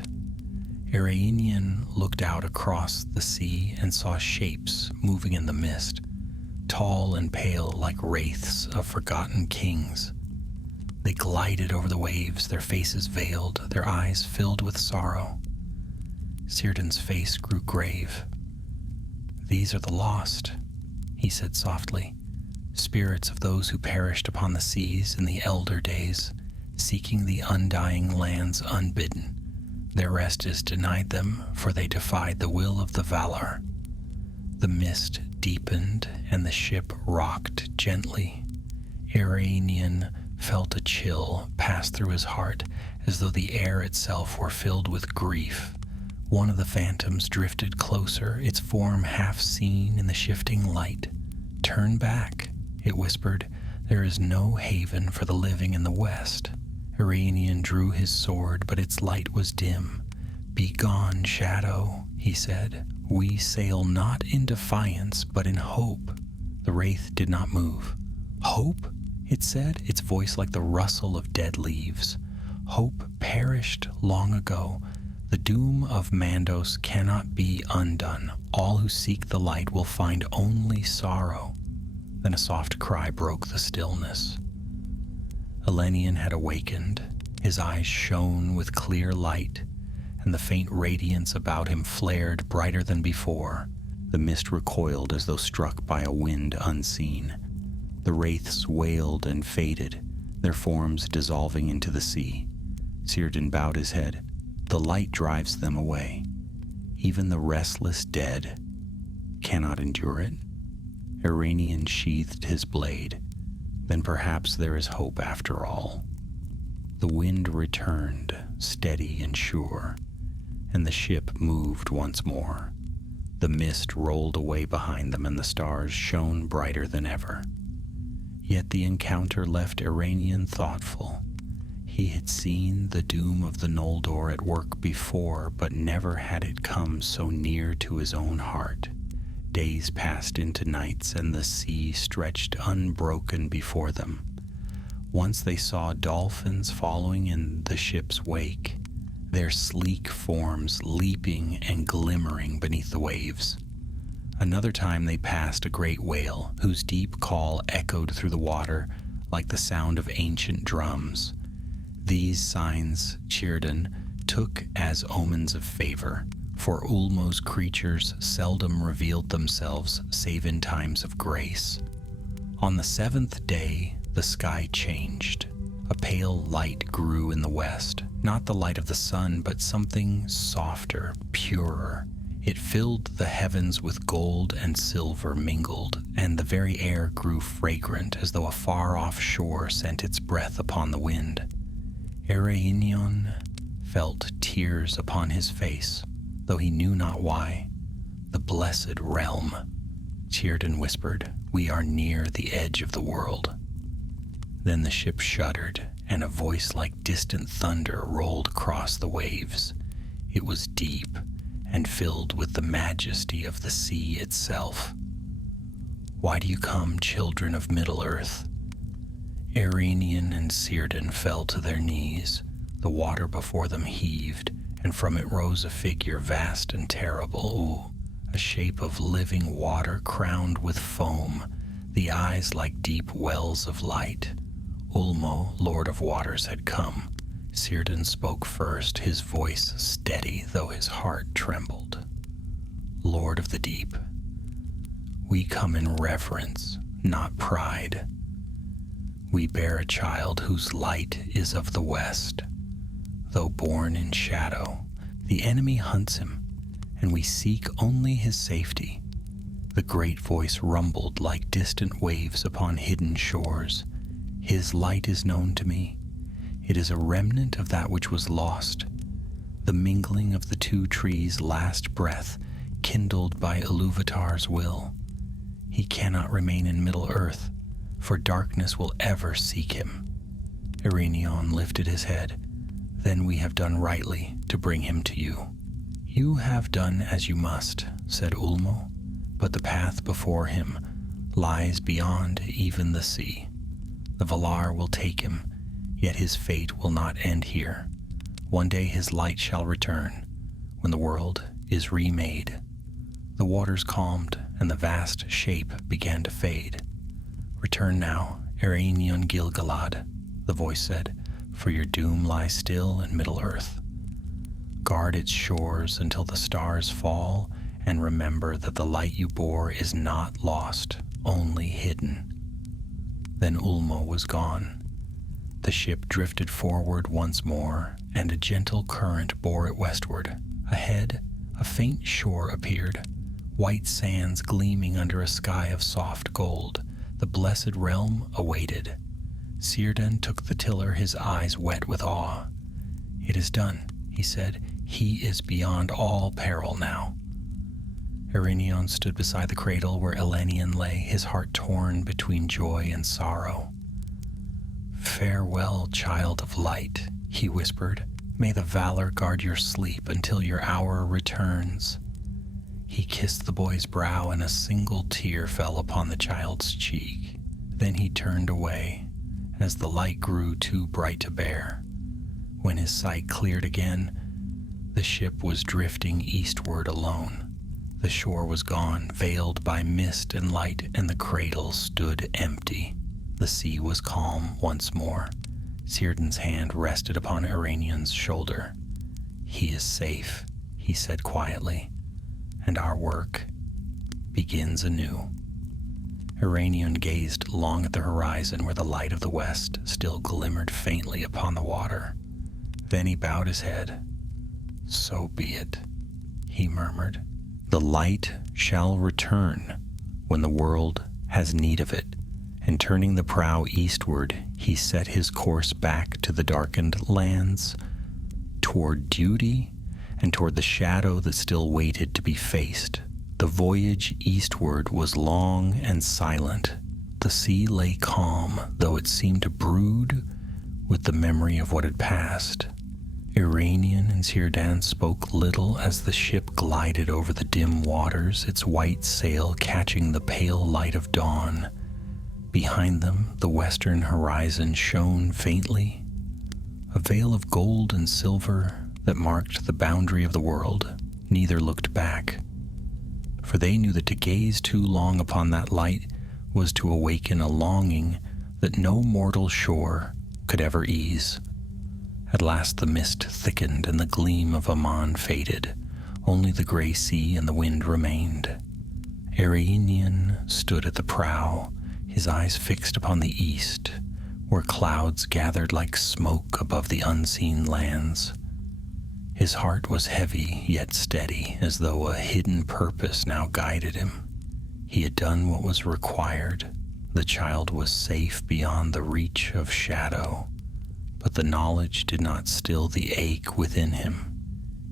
Iranian looked out across the sea and saw shapes moving in the mist, tall and pale like wraiths of forgotten kings. They glided over the waves, their faces veiled, their eyes filled with sorrow. Círdan's face grew grave. "These are the lost," he said softly, "spirits of those who perished upon the seas in the elder days, seeking the undying lands unbidden. Their rest is denied them, for they defied the will of the Valar." The mist deepened, and the ship rocked gently. Iranian felt a chill pass through his heart, as though the air itself were filled with grief. One of the phantoms drifted closer, its form half seen in the shifting light. "Turn back," it whispered. "There is no haven for the living in the west." Iranian drew his sword, but its light was dim. "Be gone, shadow," he said. "We sail not in defiance, but in hope." The wraith did not move. "Hope?" it said, its voice like the rustle of dead leaves. "Hope perished long ago. The doom of Mandos cannot be undone. All who seek the light will find only sorrow." Then a soft cry broke the stillness. Elenian had awakened. His eyes shone with clear light, and the faint radiance about him flared brighter than before. The mist recoiled as though struck by a wind unseen. The wraiths wailed and faded. their forms dissolving into the sea. Círdan bowed his head. The light drives them away. Even the restless dead cannot endure it. Iranian sheathed his blade. Then perhaps there is hope after all. The wind returned, steady and sure, and the ship moved once more. The mist rolled away behind them, and the stars shone brighter than ever. Yet the encounter left Iranian thoughtful. He had seen the doom of the Noldor at work before, but never had it come so near to his own heart. Days passed into nights, and the sea stretched unbroken before them. Once they saw dolphins following in the ship's wake, their sleek forms leaping and glimmering beneath the waves. Another time they passed a great whale, whose deep call echoed through the water like the sound of ancient drums. These signs Círdan took as omens of favor, for Ulmo's creatures seldom revealed themselves save in times of grace. On the 7th day, the sky changed. A pale light grew in the west, not the light of the sun, but something softer, purer. It filled the heavens with gold and silver mingled, and the very air grew fragrant as though a far-off shore sent its breath upon the wind. Ereinion felt tears upon his face, though he knew not why. "The blessed realm," Círdan whispered. "We are near the edge of the world." Then the ship shuddered, and a voice like distant thunder rolled across the waves. It was deep, and filled with the majesty of the sea itself. "Why do you come, children of Middle-earth?" Ereinion and Círdan fell to their knees. The water before them heaved, and from it rose a figure vast and terrible, a shape of living water crowned with foam, the eyes like deep wells of light. Ulmo, Lord of Waters, had come. Círdan spoke first, his voice steady, though his heart trembled. "Lord of the Deep, we come in reverence, not pride. We bear a child whose light is of the west. Though born in shadow, the enemy hunts him, and we seek only his safety." The great voice rumbled like distant waves upon hidden shores. "His light is known to me. It is a remnant of that which was lost, the mingling of the two trees' last breath, kindled by Ilúvatar's will. He cannot remain in Middle-earth, for darkness will ever seek him." Ereinion lifted his head. "Then we have done rightly to bring him to you." "You have done as you must," said Ulmo, "but the path before him lies beyond even the sea. The Valar will take him, yet his fate will not end here. One day his light shall return, when the world is remade." The waters calmed, and the vast shape began to fade. "Return now, Ereinion Gil-galad," the voice said, "for your doom lies still in Middle-earth. Guard its shores until the stars fall, and remember that the light you bore is not lost, only hidden." Then Ulmo was gone. The ship drifted forward once more, and a gentle current bore it westward. Ahead, a faint shore appeared, white sands gleaming under a sky of soft gold. The blessed realm awaited. Círdan took the tiller, his eyes wet with awe. "It is done," he said. "He is beyond all peril now." Ereinion stood beside the cradle where Elenion lay, his heart torn between joy and sorrow. "Farewell, child of light," he whispered. "May the Valor guard your sleep until your hour returns." He kissed the boy's brow, and a single tear fell upon the child's cheek. Then he turned away, as the light grew too bright to bear. When his sight cleared again, the ship was drifting eastward alone. The shore was gone, veiled by mist and light, and the cradle stood empty. The sea was calm once more. Círdan's hand rested upon Erenion's shoulder. "He is safe," he said quietly, "and our work begins anew." Iranian gazed long at the horizon where the light of the west still glimmered faintly upon the water. Then he bowed his head. "So be it," he murmured. "The light shall return when the world has need of it." And turning the prow eastward, he set his course back to the darkened lands, toward duty and toward the shadow that still waited to be faced. The voyage eastward was long and silent. The sea lay calm, though it seemed to brood with the memory of what had passed. Iranian and Círdan spoke little as the ship glided over the dim waters, its white sail catching the pale light of dawn. Behind them, the western horizon shone faintly, a veil of gold and silver that marked the boundary of the world. Neither looked back, for they knew that to gaze too long upon that light was to awaken a longing that no mortal shore could ever ease. At last the mist thickened and the gleam of Aman faded. Only the gray sea and the wind remained. Iranian stood at the prow, his eyes fixed upon the east, where clouds gathered like smoke above the unseen lands. His heart was heavy yet steady, as though a hidden purpose now guided him. He had done what was required. The child was safe beyond the reach of shadow, but the knowledge did not still the ache within him.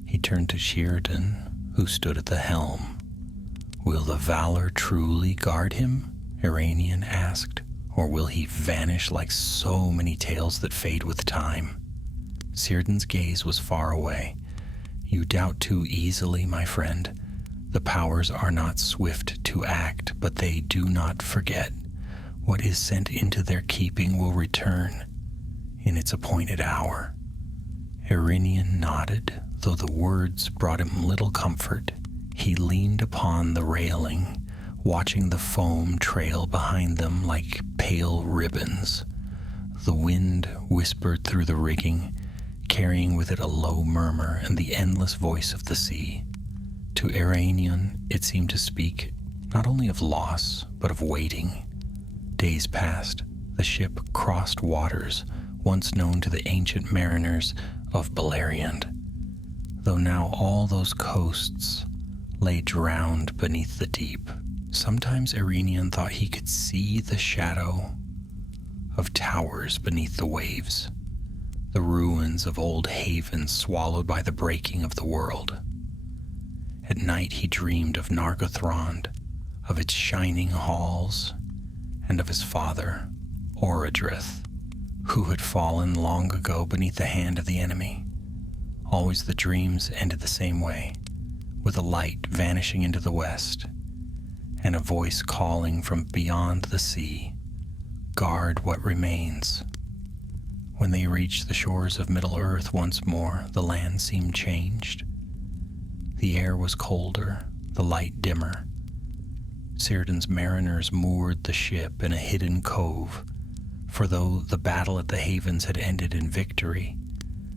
He turned to Círdan, who stood at the helm. "Will the valor truly guard him?" Iranian asked, "or will he vanish like so many tales that fade with time?" Círdan's gaze was far away. "You doubt too easily, my friend. The powers are not swift to act, but they do not forget. What is sent into their keeping will return in its appointed hour." Iranian nodded, though the words brought him little comfort. He leaned upon the railing, watching the foam trail behind them like pale ribbons. The wind whispered through the rigging, carrying with it a low murmur and the endless voice of the sea. To Iranian, it seemed to speak not only of loss, but of waiting. Days passed. The ship crossed waters once known to the ancient mariners of Beleriand, though now all those coasts lay drowned beneath the deep. Sometimes Iranian thought he could see the shadow of towers beneath the waves, the ruins of old havens swallowed by the breaking of the world. At night he dreamed of Nargothrond, of its shining halls, and of his father, Orodreth, who had fallen long ago beneath the hand of the enemy. Always the dreams ended the same way, with a light vanishing into the west, and a voice calling from beyond the sea, "Guard what remains." When they reached the shores of Middle-earth once more, the land seemed changed. The air was colder, the light dimmer. Círdan's mariners moored the ship in a hidden cove, for though the battle at the havens had ended in victory,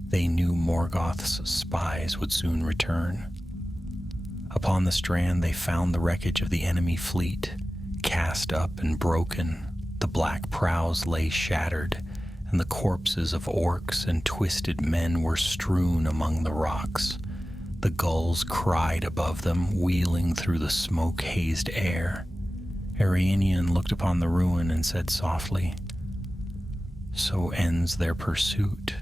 they knew Morgoth's spies would soon return. Upon the strand they found the wreckage of the enemy fleet, cast up and broken. The black prows lay shattered, and the corpses of orcs and twisted men were strewn among the rocks. The gulls cried above them, wheeling through the smoke-hazed air. Iranian looked upon the ruin and said softly, "So ends their pursuit."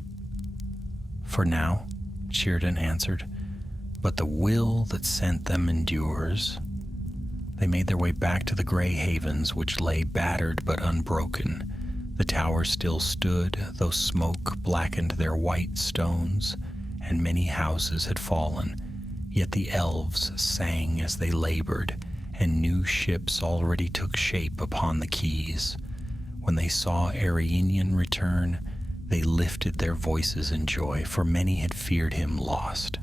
"For now," Círdan answered, "but the will that sent them endures." They made their way back to the gray havens, which lay battered but unbroken. The towers still stood, though smoke blackened their white stones, and many houses had fallen. Yet the elves sang as they labored, and new ships already took shape upon the quays. When they saw Arenian return, they lifted their voices in joy, for many had feared him lost.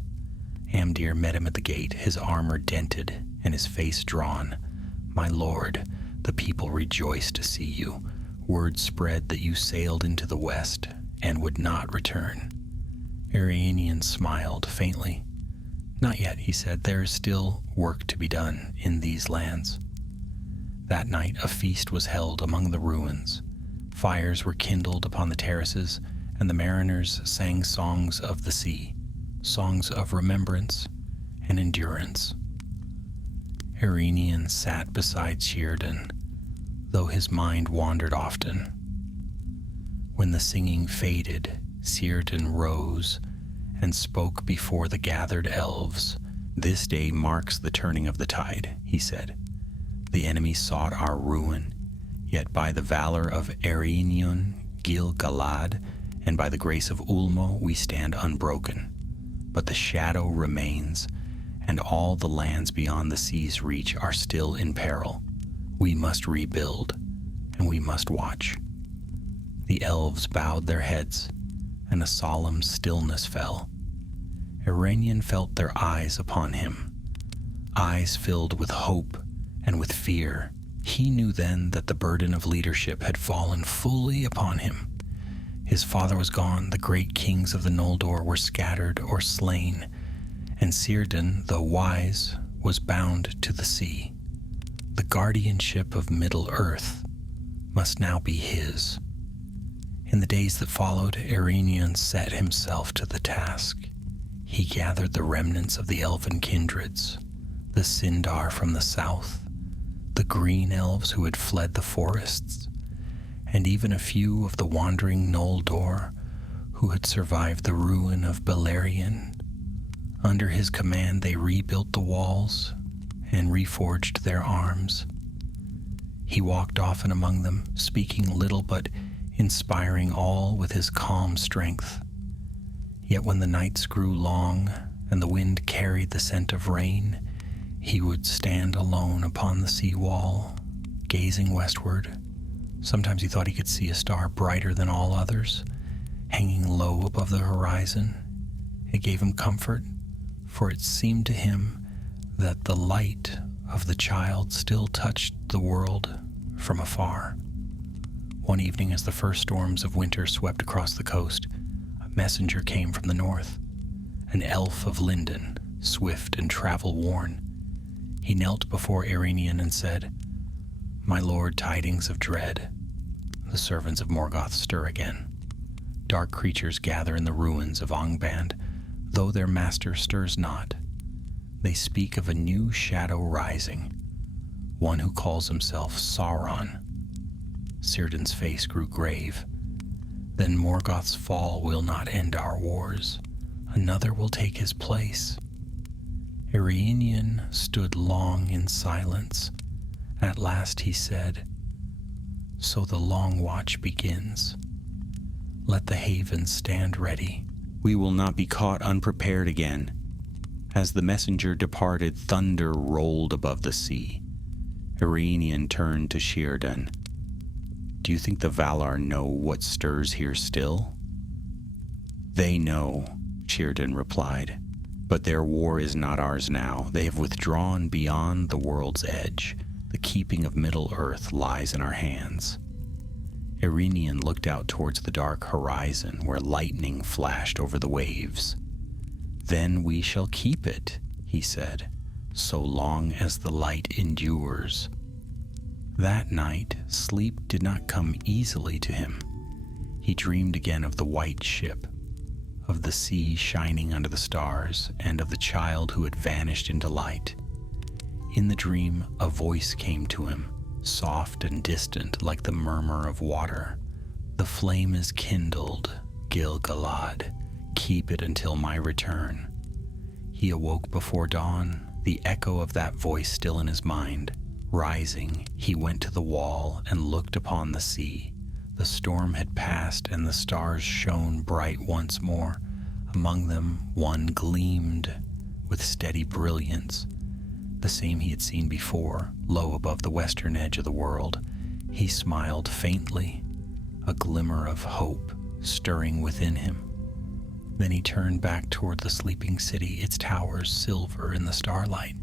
Amdir met him at the gate, his armor dented and his face drawn. "My lord, the people rejoice to see you. Word spread that you sailed into the west and would not return." Iranian smiled faintly. "Not yet," he said. "There is still work to be done in these lands." That night a feast was held among the ruins. Fires were kindled upon the terraces, and the mariners sang songs of the sea, songs of remembrance and endurance. Erynion sat beside Círdan, though his mind wandered often. When the singing faded, Círdan rose and spoke before the gathered elves. "This day marks the turning of the tide," he said. "The enemy sought our ruin, yet by the valor of Erynion, Gil-galad, and by the grace of Ulmo we stand unbroken. But the shadow remains, and all the lands beyond the sea's reach are still in peril. We must rebuild, and we must watch." The elves bowed their heads, and a solemn stillness fell. Erynion felt their eyes upon him, eyes filled with hope and with fear. He knew then that the burden of leadership had fallen fully upon him. His father was gone, the great kings of the Noldor were scattered or slain, and Círdan, though wise, was bound to the sea. The guardianship of Middle-earth must now be his. In the days that followed, Erynion set himself to the task. He gathered the remnants of the elven kindreds, the Sindar from the south, the green elves who had fled the forests, and even a few of the wandering Noldor who had survived the ruin of Beleriand. Under his command they rebuilt the walls and reforged their arms. He walked often among them, speaking little but inspiring all with his calm strength. Yet when the nights grew long and the wind carried the scent of rain, he would stand alone upon the sea wall, gazing westward. Sometimes he thought he could see a star brighter than all others, hanging low above the horizon. It gave him comfort, for it seemed to him that the light of the child still touched the world from afar. One evening, as the first storms of winter swept across the coast, a messenger came from the north, an elf of Lindon, swift and travel-worn. He knelt before Erynion and said, "My lord, tidings of dread. The servants of Morgoth stir again. Dark creatures gather in the ruins of Angband, though their master stirs not. They speak of a new shadow rising, one who calls himself Sauron." Círdan's face grew grave. "Then Morgoth's fall will not end our wars. Another will take his place." Erynion stood long in silence. At last he said, "So the long watch begins. Let the haven stand ready. We will not be caught unprepared again." As the messenger departed, thunder rolled above the sea. Erynion turned to Círdan. "Do you think the Valar know what stirs here still?" "They know," Círdan replied, "but their war is not ours now. They have withdrawn beyond the world's edge. The keeping of Middle-earth lies in our hands." Erynion looked out towards the dark horizon where lightning flashed over the waves. "Then we shall keep it," he said, "so long as the light endures." That night, sleep did not come easily to him. He dreamed again of the white ship, of the sea shining under the stars, and of the child who had vanished into light. In the dream, a voice came to him, soft and distant like the murmur of water. "The flame is kindled, Gil-galad. Keep it until my return." He awoke before dawn, the echo of that voice still in his mind. Rising, he went to the wall and looked upon the sea. The storm had passed and the stars shone bright once more. Among them one gleamed with steady brilliance, the same he had seen before, low above the western edge of the world. He smiled faintly, a glimmer of hope stirring within him. Then he turned back toward the sleeping city, its towers silver in the starlight.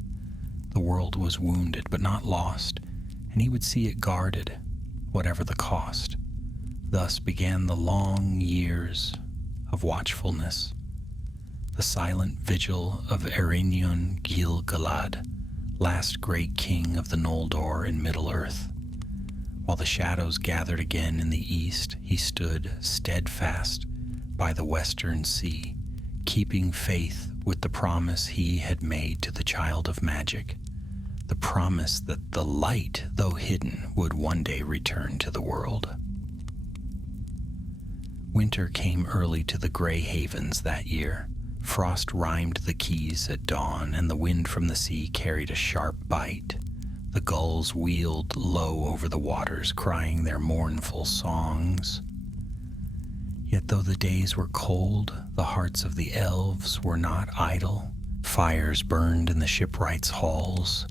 The world was wounded but not lost, and he would see it guarded, whatever the cost. Thus began the long years of watchfulness. The silent vigil of Erynion Gil-galad last great king of the Noldor in Middle-earth. While the shadows gathered again in the east, he stood steadfast by the western sea, keeping faith with the promise he had made to the child of magic, the promise that the light, though hidden, would one day return to the world. Winter came early to the Grey Havens that year. Frost rimed the keys at dawn, and the wind from the sea carried a sharp bite. The gulls wheeled low over the waters, crying their mournful songs. Yet though the days were cold, the hearts of the elves were not idle. Fires burned in the shipwrights' halls,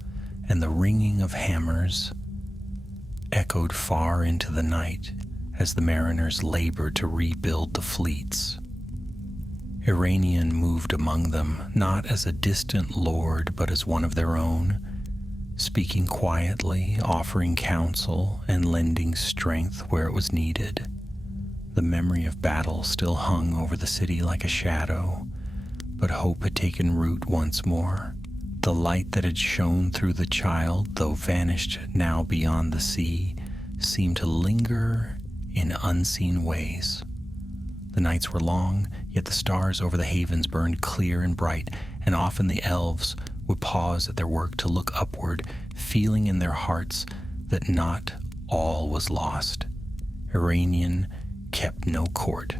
and the ringing of hammers echoed far into the night as the mariners labored to rebuild the fleets. Iranian moved among them, not as a distant lord, but as one of their own, speaking quietly, offering counsel, and lending strength where it was needed. The memory of battle still hung over the city like a shadow, but hope had taken root once more. The light that had shone through the child, though vanished now beyond the sea, seemed to linger in unseen ways. The nights were long, yet the stars over the havens burned clear and bright, and often the elves would pause at their work to look upward, feeling in their hearts that not all was lost. Iranian kept no court,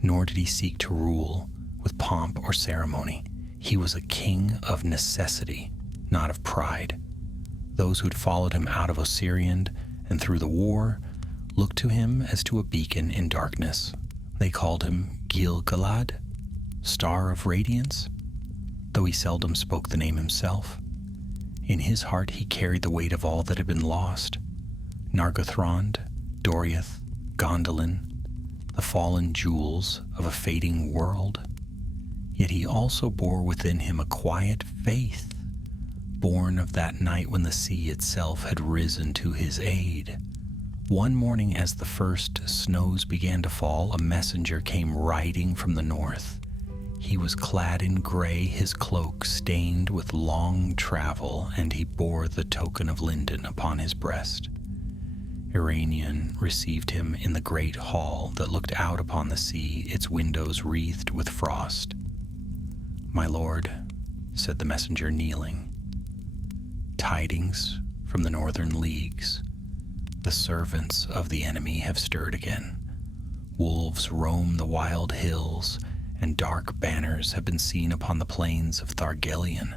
nor did he seek to rule with pomp or ceremony. He was a king of necessity, not of pride. Those who had followed him out of Osirian and through the war looked to him as to a beacon in darkness. They called him Gil-galad, Star of Radiance, though he seldom spoke the name himself. In his heart he carried the weight of all that had been lost: Nargothrond, Doriath, Gondolin, the fallen jewels of a fading world. Yet he also bore within him a quiet faith, born of that night when the sea itself had risen to his aid. One morning, as the first snows began to fall, a messenger came riding from the north. He was clad in gray, his cloak stained with long travel, and he bore the token of Linden upon his breast. Iranian received him in the great hall that looked out upon the sea, its windows wreathed with frost. "My lord," said the messenger, kneeling, "tidings from the northern leagues. The servants of the enemy have stirred again. Wolves roam the wild hills, and dark banners have been seen upon the plains of Thargelion.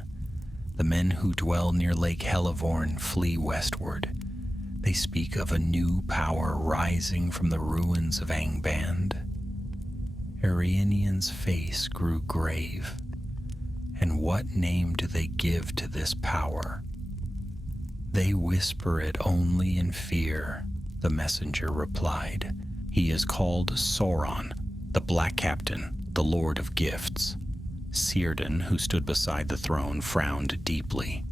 The men who dwell near Lake Helivorn flee westward. They speak of a new power rising from the ruins of Angband." Iranian's face grew grave. "And what name do they give to this power?" "They whisper it only in fear," the messenger replied. "He is called Sauron, the Black Captain, the Lord of Gifts." Círdan, who stood beside the throne, frowned deeply.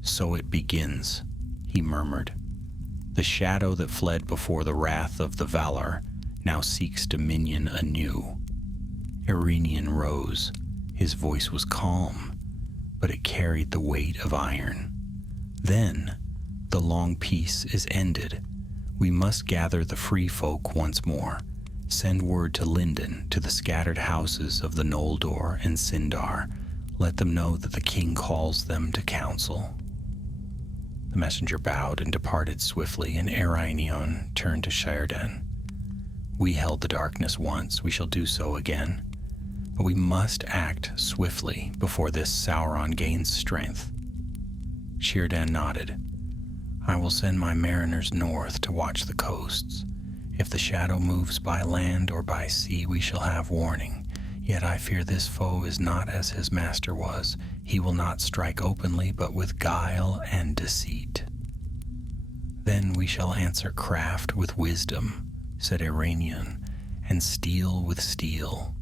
"So it begins," he murmured. "The shadow that fled before the wrath of the Valar now seeks dominion anew." Iranian rose. His voice was calm, but it carried the weight of iron. "Then the long peace is ended. We must gather the free folk once more. Send word to Linden, to the scattered houses of the Noldor and Sindar. Let them know that the king calls them to council." The messenger bowed and departed swiftly, and Ereinion turned to Círdan. "We held the darkness once, we shall do so again. But we must act swiftly before this Sauron gains strength." Círdan nodded. "I will send my mariners north to watch the coasts. If the shadow moves by land or by sea, we shall have warning. Yet I fear this foe is not as his master was. He will not strike openly, but with guile and deceit." "Then we shall answer craft with wisdom," said Iranian, "and steel with steel."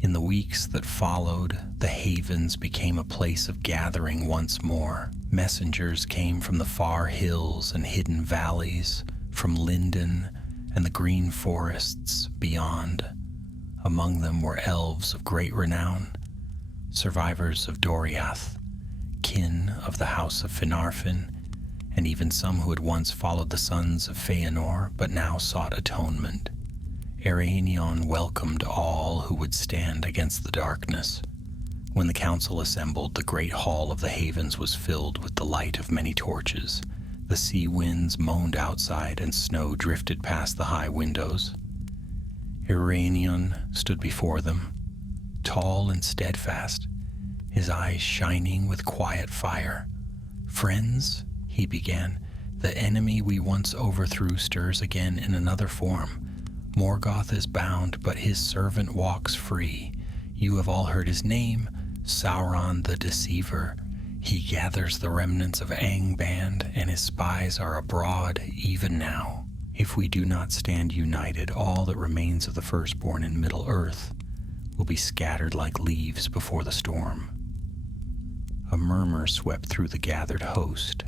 In the weeks that followed, the havens became a place of gathering once more. Messengers came from the far hills and hidden valleys, from Linden and the green forests beyond. Among them were elves of great renown, survivors of Doriath, kin of the house of Finarfin, and even some who had once followed the sons of Feanor but now sought atonement. Ereinion welcomed all who would stand against the darkness. When the council assembled, the great hall of the havens was filled with the light of many torches. The sea winds moaned outside, and snow drifted past the high windows. Ereinion stood before them, tall and steadfast, his eyes shining with quiet fire. "Friends," he began, "the enemy we once overthrew stirs again in another form. Morgoth is bound, but his servant walks free. You have all heard his name, Sauron the Deceiver. He gathers the remnants of Angband, and his spies are abroad even now. If we do not stand united, all that remains of the firstborn in Middle-earth will be scattered like leaves before the storm." A murmur swept through the gathered host.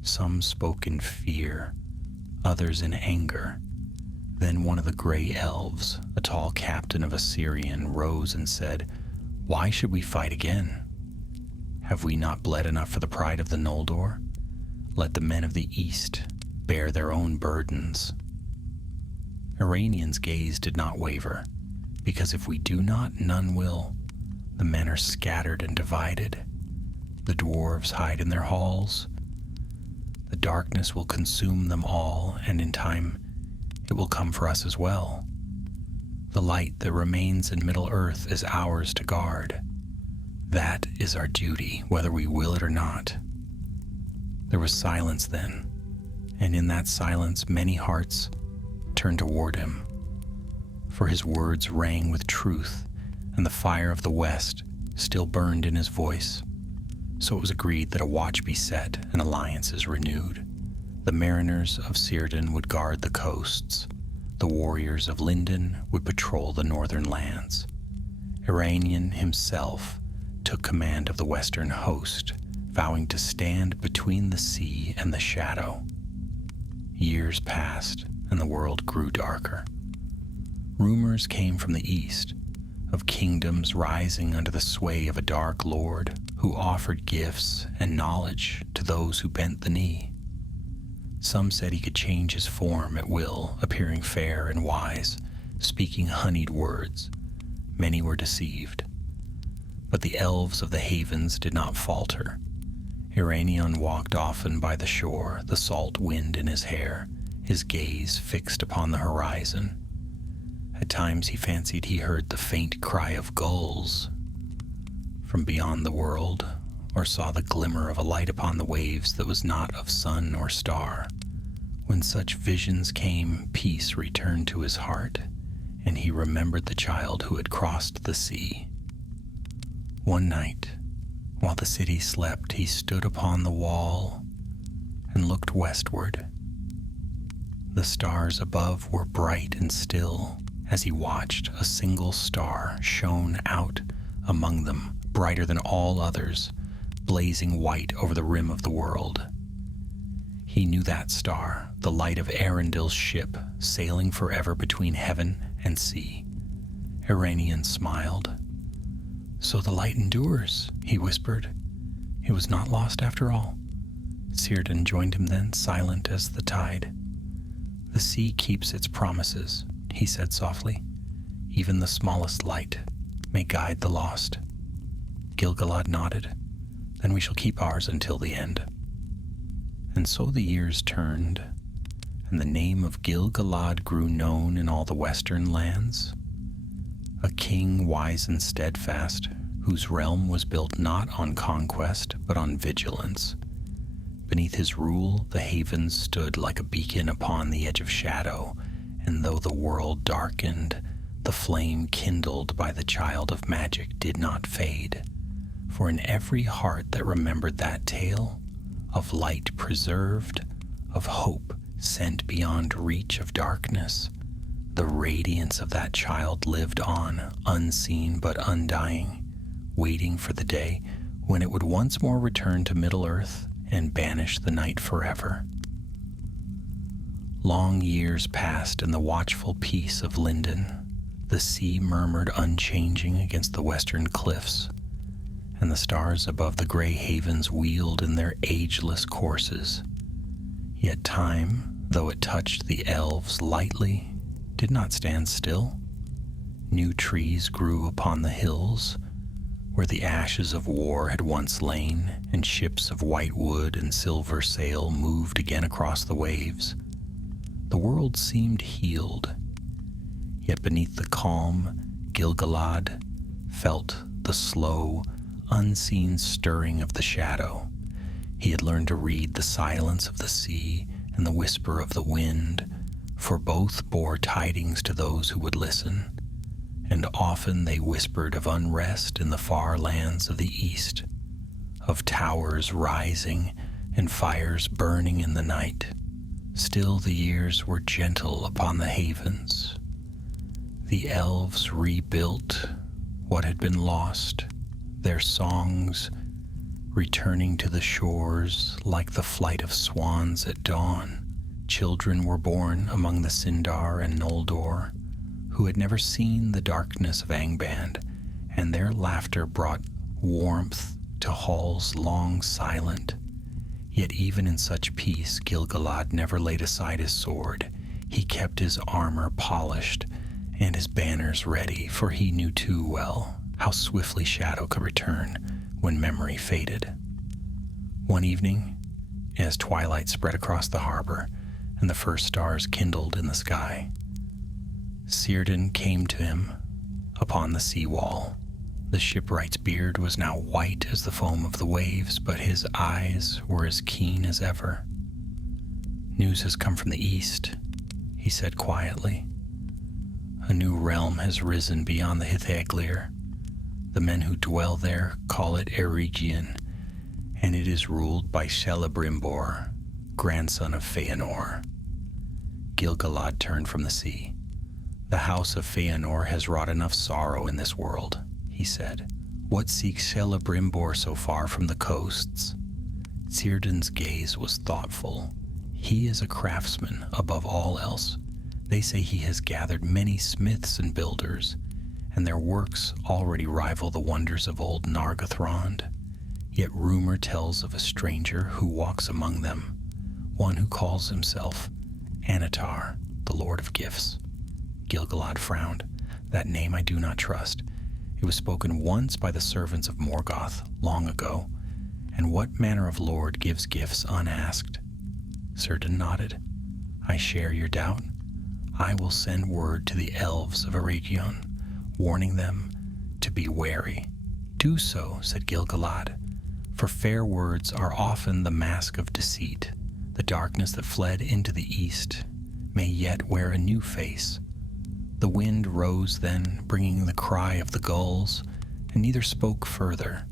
Some spoke in fear, others in anger. Then one of the gray elves, a tall captain of Assyrian, rose and said, "Why should we fight again? Have we not bled enough for the pride of the Noldor? Let the men of the East bear their own burdens." Ereinian's gaze did not waver, because if we do not, none will. The men are scattered and divided. The dwarves hide in their halls. The darkness will consume them all, and in time it will come for us as well. The light that remains in Middle-earth is ours to guard. That is our duty, whether we will it or not. There was silence then, and in that silence many hearts turned toward him, for his words rang with truth, and the fire of the West still burned in his voice. So it was agreed that a watch be set and alliances renewed. The mariners of Círdan would guard the coasts. The warriors of Lindon would patrol the northern lands. Ereinion himself took command of the western host, vowing to stand between the sea and the shadow. Years passed, and the world grew darker. Rumors came from the east of kingdoms rising under the sway of a dark lord who offered gifts and knowledge to those who bent the knee. Some said he could change his form at will, appearing fair and wise, speaking honeyed words. Many were deceived. But the elves of the havens did not falter. Ereinion walked often by the shore, the salt wind in his hair, his gaze fixed upon the horizon. At times he fancied he heard the faint cry of gulls from beyond the world, or saw the glimmer of a light upon the waves that was not of sun or star. When such visions came, peace returned to his heart, and he remembered the child who had crossed the sea. One night, while the city slept, he stood upon the wall and looked westward. The stars above were bright and still. As he watched, a single star shone out among them, brighter than all others, blazing white over the rim of the world. He knew that star, the light of Arundel's ship, sailing forever between heaven and sea. Ereinion smiled. "So the light endures," he whispered. "It was not lost after all." Círdan joined him then, silent as the tide. "The sea keeps its promises," he said softly. "Even the smallest light may guide the lost." Gil-galad nodded. "Then we shall keep ours until the end." And so the years turned, and the name of Gil-galad grew known in all the western lands. A king wise and steadfast, whose realm was built not on conquest, but on vigilance. Beneath his rule, the havens stood like a beacon upon the edge of shadow, and though the world darkened, the flame kindled by the child of magic did not fade. For in every heart that remembered that tale, of light preserved, of hope sent beyond reach of darkness, the radiance of that child lived on, unseen but undying, waiting for the day when it would once more return to Middle-earth and banish the night forever. Long years passed in the watchful peace of Lindon. The sea murmured unchanging against the western cliffs, and the stars above the gray havens wheeled in their ageless courses. Yet time, though it touched the elves lightly, did not stand still. New trees grew upon the hills, where the ashes of war had once lain, and ships of white wood and silver sail moved again across the waves. The world seemed healed, yet beneath the calm, Gil-galad felt the slow, unseen stirring of the shadow. He had learned to read the silence of the sea and the whisper of the wind, for both bore tidings to those who would listen, and often they whispered of unrest in the far lands of the east, of towers rising and fires burning in the night. Still the years were gentle upon the havens. The elves rebuilt what had been lost, their songs returning to the shores like the flight of swans at dawn. Children were born among the Sindar and Noldor, who had never seen the darkness of Angband, and their laughter brought warmth to halls long silent. Yet even in such peace, Gil-galad never laid aside his sword. He kept his armor polished and his banners ready, for he knew too well how swiftly shadow could return when memory faded. One evening, as twilight spread across the harbor and the first stars kindled in the sky, Círdan came to him upon the seawall. The shipwright's beard was now white as the foam of the waves, but his eyes were as keen as ever. "News has come from the east," he said quietly. "A new realm has risen beyond the Hithaglir. The men who dwell there call it Eregion, and it is ruled by Celebrimbor, grandson of Feanor." Gil-galad turned from the sea. "The house of Feanor has wrought enough sorrow in this world," he said. "What seeks Celebrimbor so far from the coasts?" Círdan's gaze was thoughtful. "He is a craftsman above all else. They say he has gathered many smiths and builders, and their works already rival the wonders of old Nargothrond. Yet rumor tells of a stranger who walks among them, one who calls himself Anatar, the Lord of Gifts." Gil-galad frowned. "That name I do not trust. It was spoken once by the servants of Morgoth, long ago. And what manner of lord gives gifts unasked?" Círdan nodded. "I share your doubt. I will send word to the elves of Eregion, warning them to be wary." "Do so," said Gil-galad, "for fair words are often the mask of deceit. The darkness that fled into the east may yet wear a new face." The wind rose then, bringing the cry of the gulls, and neither spoke further.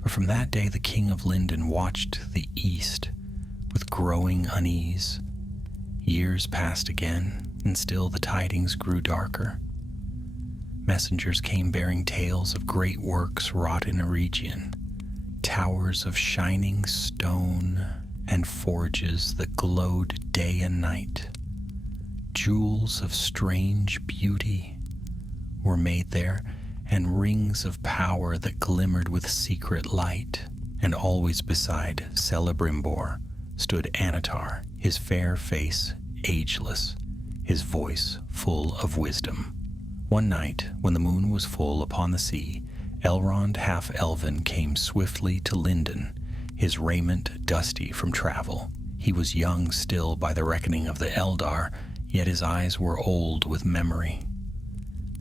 But from that day the king of Lindon watched the east with growing unease. Years passed again, and still the tidings grew darker. Messengers came bearing tales of great works wrought in Eregion, towers of shining stone and forges that glowed day and night. Jewels of strange beauty were made there, and rings of power that glimmered with secret light. And always beside Celebrimbor stood Anatar, his fair face ageless, his voice full of wisdom. One night, when the moon was full upon the sea, Elrond half-elven came swiftly to Lindon, his raiment dusty from travel. He was young still by the reckoning of the Eldar, yet his eyes were old with memory.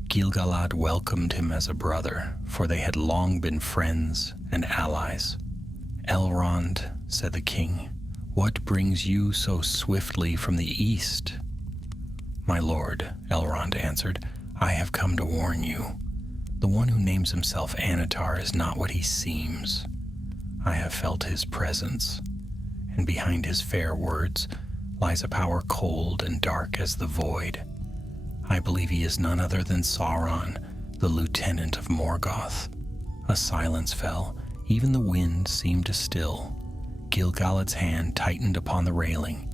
Gil-galad welcomed him as a brother, for they had long been friends and allies. "Elrond," said the king, "what brings you so swiftly from the east?" "My lord," Elrond answered, "I have come to warn you. The one who names himself Anatar is not what he seems. I have felt his presence, and behind his fair words lies a power cold and dark as the void. I believe he is none other than Sauron, the lieutenant of Morgoth." A silence fell. Even the wind seemed to still. Gil-galad's hand tightened upon the railing.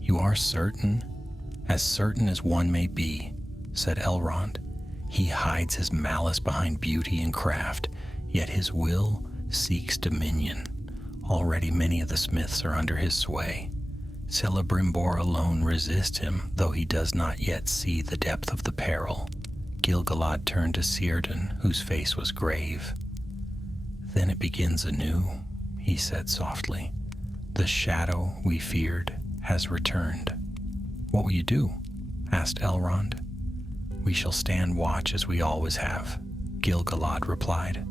"You are certain?" "As certain as one may be," said Elrond. "He hides his malice behind beauty and craft, yet his will seeks dominion. Already many of the smiths are under his sway. Celebrimbor alone resists him, though he does not yet see the depth of the peril. Gil-galad turned to Círdan, whose face was grave. "Then it begins anew," he said softly. "The shadow we feared has returned." "What will you do?" asked Elrond. "We shall stand watch as we always have," Gil-galad replied.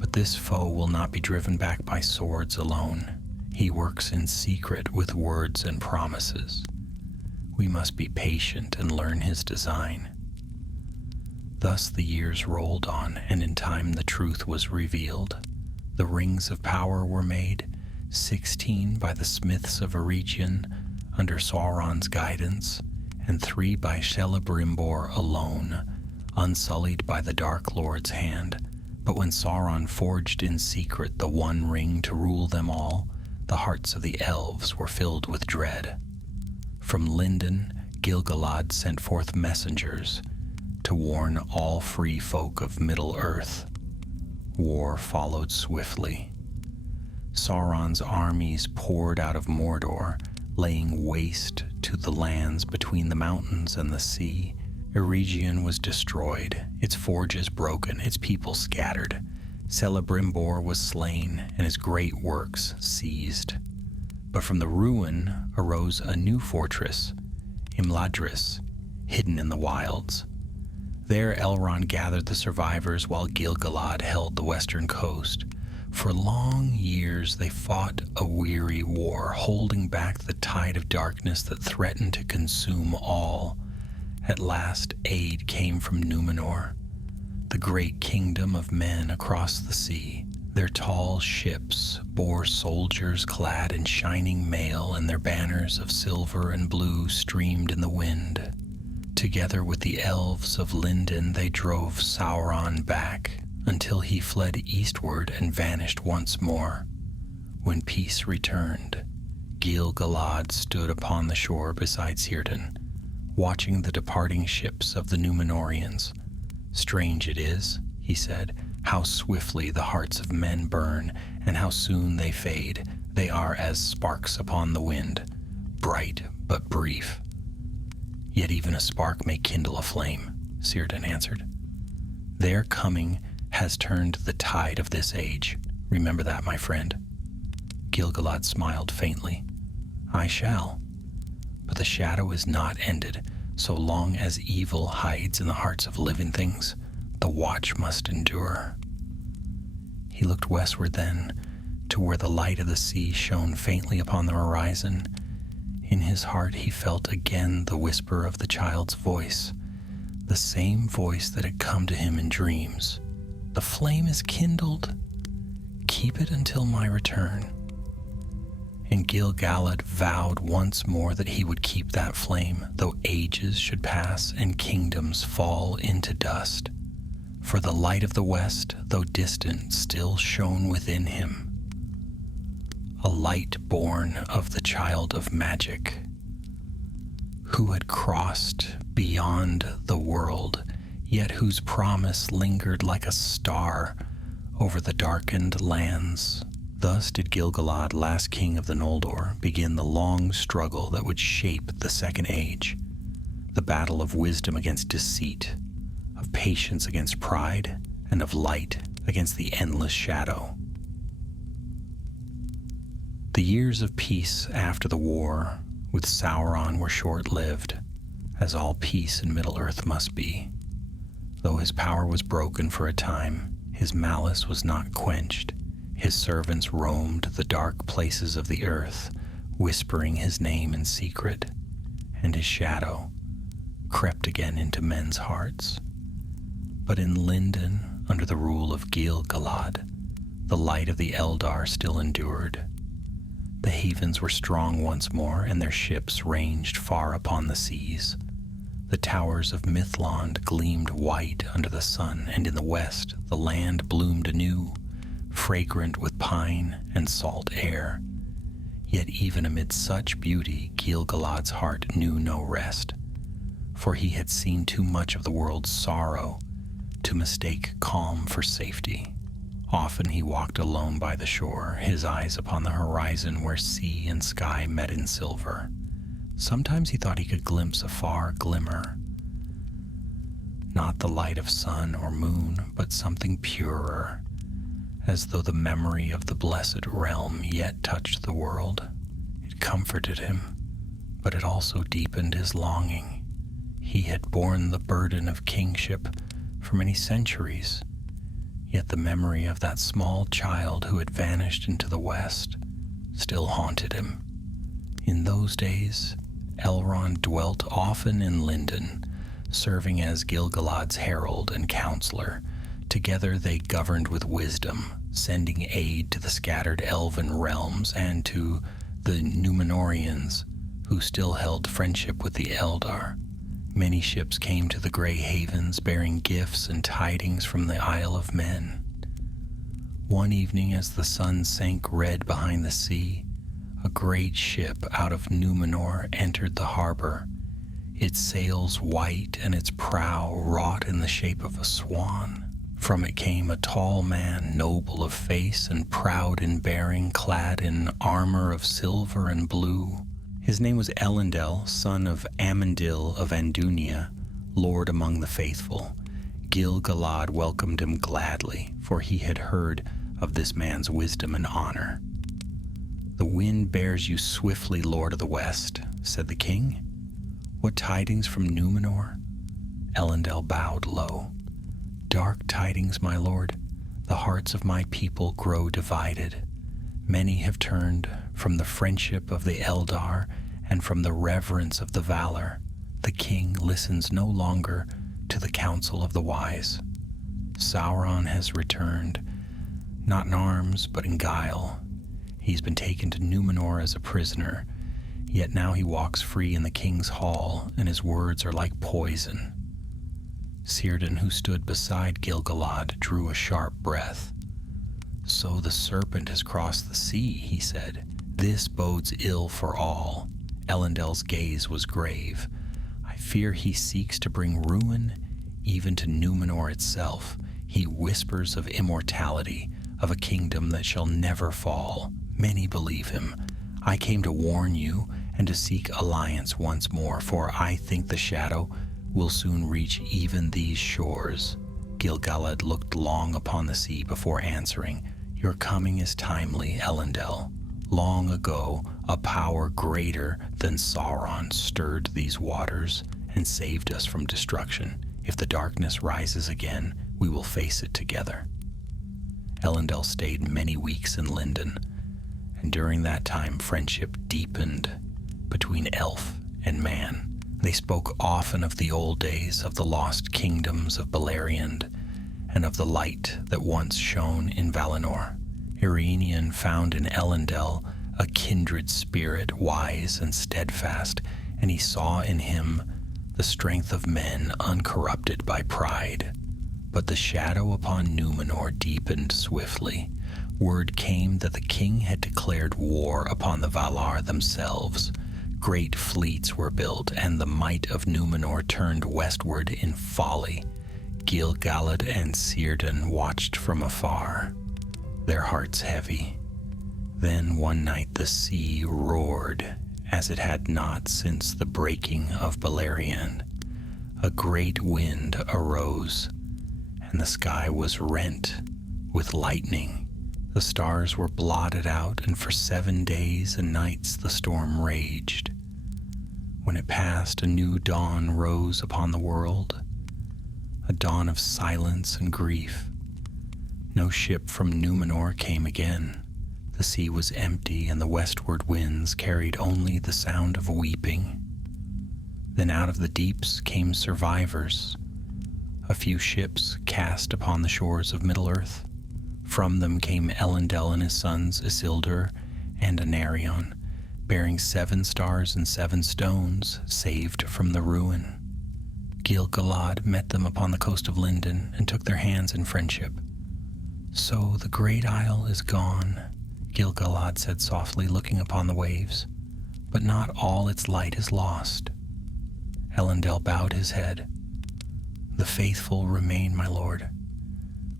"But this foe will not be driven back by swords alone. He works in secret with words and promises. We must be patient and learn his design." Thus the years rolled on, and in time the truth was revealed. The rings of power were made, 16 by the smiths of Eregion under Sauron's guidance, and 3 by Celebrimbor alone, unsullied by the Dark Lord's hand. But when Sauron forged in secret the one ring to rule them all, the hearts of the elves were filled with dread. From Lindon, Gil-galad sent forth messengers to warn all free folk of Middle-earth. War followed swiftly. Sauron's armies poured out of Mordor, laying waste to the lands between the mountains and the sea. Eregion was destroyed, its forges broken, its people scattered. Celebrimbor was slain, and his great works seized. But from the ruin arose a new fortress, Imladris, hidden in the wilds. There Elrond gathered the survivors while Gil-galad held the western coast. For long years they fought a weary war, holding back the tide of darkness that threatened to consume all. At last aid came from Númenor, the great kingdom of men across the sea. Their tall ships bore soldiers clad in shining mail, and their banners of silver and blue streamed in the wind. Together with the elves of Lindon, they drove Sauron back until he fled eastward and vanished once more. When peace returned, Gil-galad stood upon the shore beside Círdan, watching the departing ships of the Númenorians. "Strange it is," he said, "how swiftly the hearts of men burn, and how soon they fade. They are as sparks upon the wind, bright but brief." "Yet even a spark may kindle a flame," Círdan answered. "Their coming has turned the tide of this age. Remember that, my friend." Gil-galad smiled faintly. "I shall. But the shadow is not ended. So long as evil hides in the hearts of living things, the watch must endure." He looked westward then, to where the light of the sea shone faintly upon the horizon. In his heart he felt again the whisper of the child's voice, the same voice that had come to him in dreams. "The flame is kindled. Keep it until my return." And Gil-galad vowed once more that he would keep that flame, though ages should pass and kingdoms fall into dust. For the light of the west, though distant, still shone within him. A light born of the child of magic, who had crossed beyond the world, yet whose promise lingered like a star over the darkened lands. Thus did Gil-galad, last king of the Noldor, begin the long struggle that would shape the Second Age, the battle of wisdom against deceit, of patience against pride, and of light against the endless shadow. The years of peace after the war with Sauron were short-lived, as all peace in Middle-earth must be. Though his power was broken for a time, his malice was not quenched. His servants roamed the dark places of the earth, whispering his name in secret, and his shadow crept again into men's hearts. But in Lindon, under the rule of Gil-galad, the light of the Eldar still endured. The havens were strong once more, and their ships ranged far upon the seas. The towers of Mithlond gleamed white under the sun, and in the west the land bloomed anew, fragrant with pine and salt air. Yet even amid such beauty, Gil-galad's heart knew no rest, for he had seen too much of the world's sorrow to mistake calm for safety. Often he walked alone by the shore, his eyes upon the horizon where sea and sky met in silver. Sometimes he thought he could glimpse a far glimmer, not the light of sun or moon, but something purer, as though the memory of the blessed realm yet touched the world. It comforted him, but it also deepened his longing. He had borne the burden of kingship for many centuries, yet the memory of that small child who had vanished into the west still haunted him. In those days, Elrond dwelt often in Lindon, serving as Gil-galad's herald and counselor. Together they governed with wisdom, sending aid to the scattered elven realms and to the Númenóreans, who still held friendship with the Eldar. Many ships came to the Grey Havens, bearing gifts and tidings from the Isle of Men. One evening, as the sun sank red behind the sea, a great ship out of Númenor entered the harbor, its sails white and its prow wrought in the shape of a swan. From it came a tall man, noble of face and proud in bearing, clad in armor of silver and blue. His name was Elendil, son of Amandil of Andunia, lord among the faithful. Gil-galad welcomed him gladly, for he had heard of this man's wisdom and honor. "The wind bears you swiftly, Lord of the West," said the king. "What tidings from Númenor?" Elendil bowed low. "Dark tidings, my lord. The hearts of my people grow divided. Many have turned from the friendship of the Eldar and from the reverence of the valor. The king listens no longer to the counsel of the wise. Sauron has returned, not in arms, but in guile. He's been taken to Númenor as a prisoner, yet now he walks free in the king's hall, and his words are like poison." Círdan, who stood beside Gil-galad, drew a sharp breath. "So the serpent has crossed the sea," he said. "This bodes ill for all." Elendil's gaze was grave. "I fear he seeks to bring ruin even to Númenor itself. He whispers of immortality, of a kingdom that shall never fall. Many believe him. I came to warn you and to seek alliance once more, for I think the shadow will soon reach even these shores." Gil-galad looked long upon the sea before answering. "Your coming is timely, Elendil. Long ago, a power greater than Sauron stirred these waters and saved us from destruction. If the darkness rises again, we will face it together." Elendil stayed many weeks in Lindon, and during that time friendship deepened between elf and man. They spoke often of the old days, of the lost kingdoms of Beleriand, and of the light that once shone in Valinor. Eärenion found in Elendil a kindred spirit, wise and steadfast, and he saw in him the strength of men uncorrupted by pride. But the shadow upon Númenor deepened swiftly. Word came that the king had declared war upon the Valar themselves. Great fleets were built, and the might of Númenor turned westward in folly. Gil-galad and Círdan watched from afar, their hearts heavy. Then one night the sea roared as it had not since the breaking of Beleriand. A great wind arose, and the sky was rent with lightning. The stars were blotted out, and for 7 days and nights the storm raged. When it passed, a new dawn rose upon the world, a dawn of silence and grief. No ship from Númenor came again. The sea was empty, and the westward winds carried only the sound of weeping. Then out of the deeps came survivors, a few ships cast upon the shores of Middle-earth. From them came Elendil and his sons Isildur and Anarion, bearing 7 stars and 7 stones, saved from the ruin. Gil-galad met them upon the coast of Lindon and took their hands in friendship. "So the great isle is gone," Gil-galad said softly, looking upon the waves. "But not all its light is lost." Elendil bowed his head. "The faithful remain, my lord.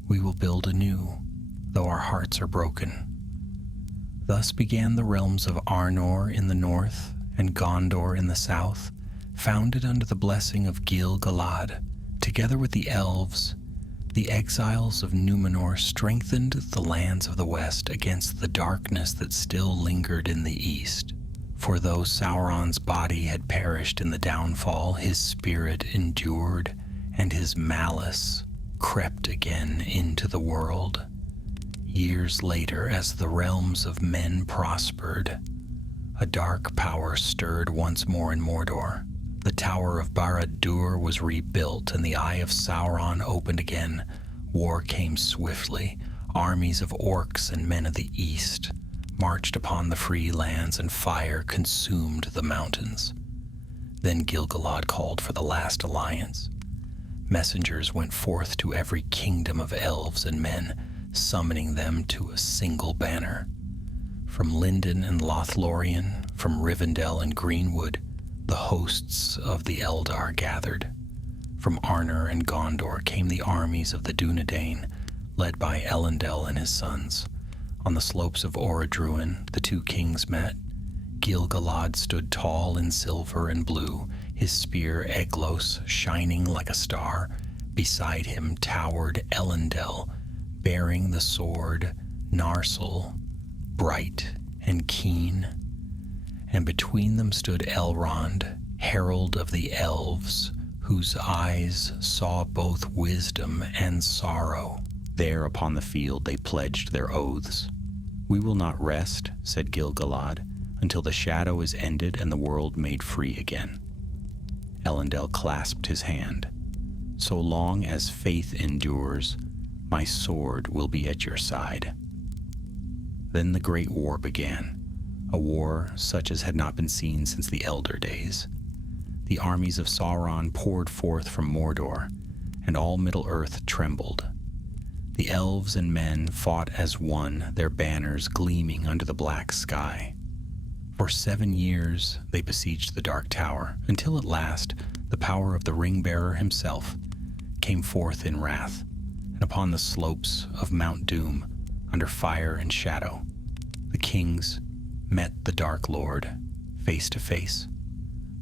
We will build anew. though our hearts are broken. Thus began the realms of Arnor in the north and Gondor in the south, founded under the blessing of Gil-galad. Together with the elves, the exiles of Númenor strengthened the lands of the west against the darkness that still lingered in the east. For though Sauron's body had perished in the downfall, his spirit endured, and his malice crept again into the world. Years later, as the realms of men prospered, a dark power stirred once more in Mordor. The Tower of Barad-dûr was rebuilt, and the Eye of Sauron opened again. War came swiftly. Armies of orcs and men of the east marched upon the free lands, and fire consumed the mountains. Then Gil-galad called for the last alliance. Messengers went forth to every kingdom of elves and men, summoning them to a single banner. From Lindon and Lothlorien, from Rivendell and Greenwood, the hosts of the Eldar gathered. From Arnor and Gondor came the armies of the Dúnedain, led by Elendil and his sons. On the slopes of Orodruin, the two kings met. Gil-galad stood tall in silver and blue, his spear Eglos shining like a star. Beside him towered Elendil, bearing the sword Narsil, bright and keen. And between them stood Elrond, herald of the elves, whose eyes saw both wisdom and sorrow. There upon the field they pledged their oaths. "We will not rest," said Gil-galad, "until the shadow is ended and the world made free again." Elendil clasped his hand. "So long as faith endures, my sword will be at your side." Then the great war began, a war such as had not been seen since the Elder days. The armies of Sauron poured forth from Mordor, and all Middle-earth trembled. The elves and men fought as one, their banners gleaming under the black sky. For 7 years they besieged the Dark Tower, until at last the power of the Ring-bearer himself came forth in wrath, and upon the slopes of Mount Doom, under fire and shadow, the kings met the Dark Lord face to face.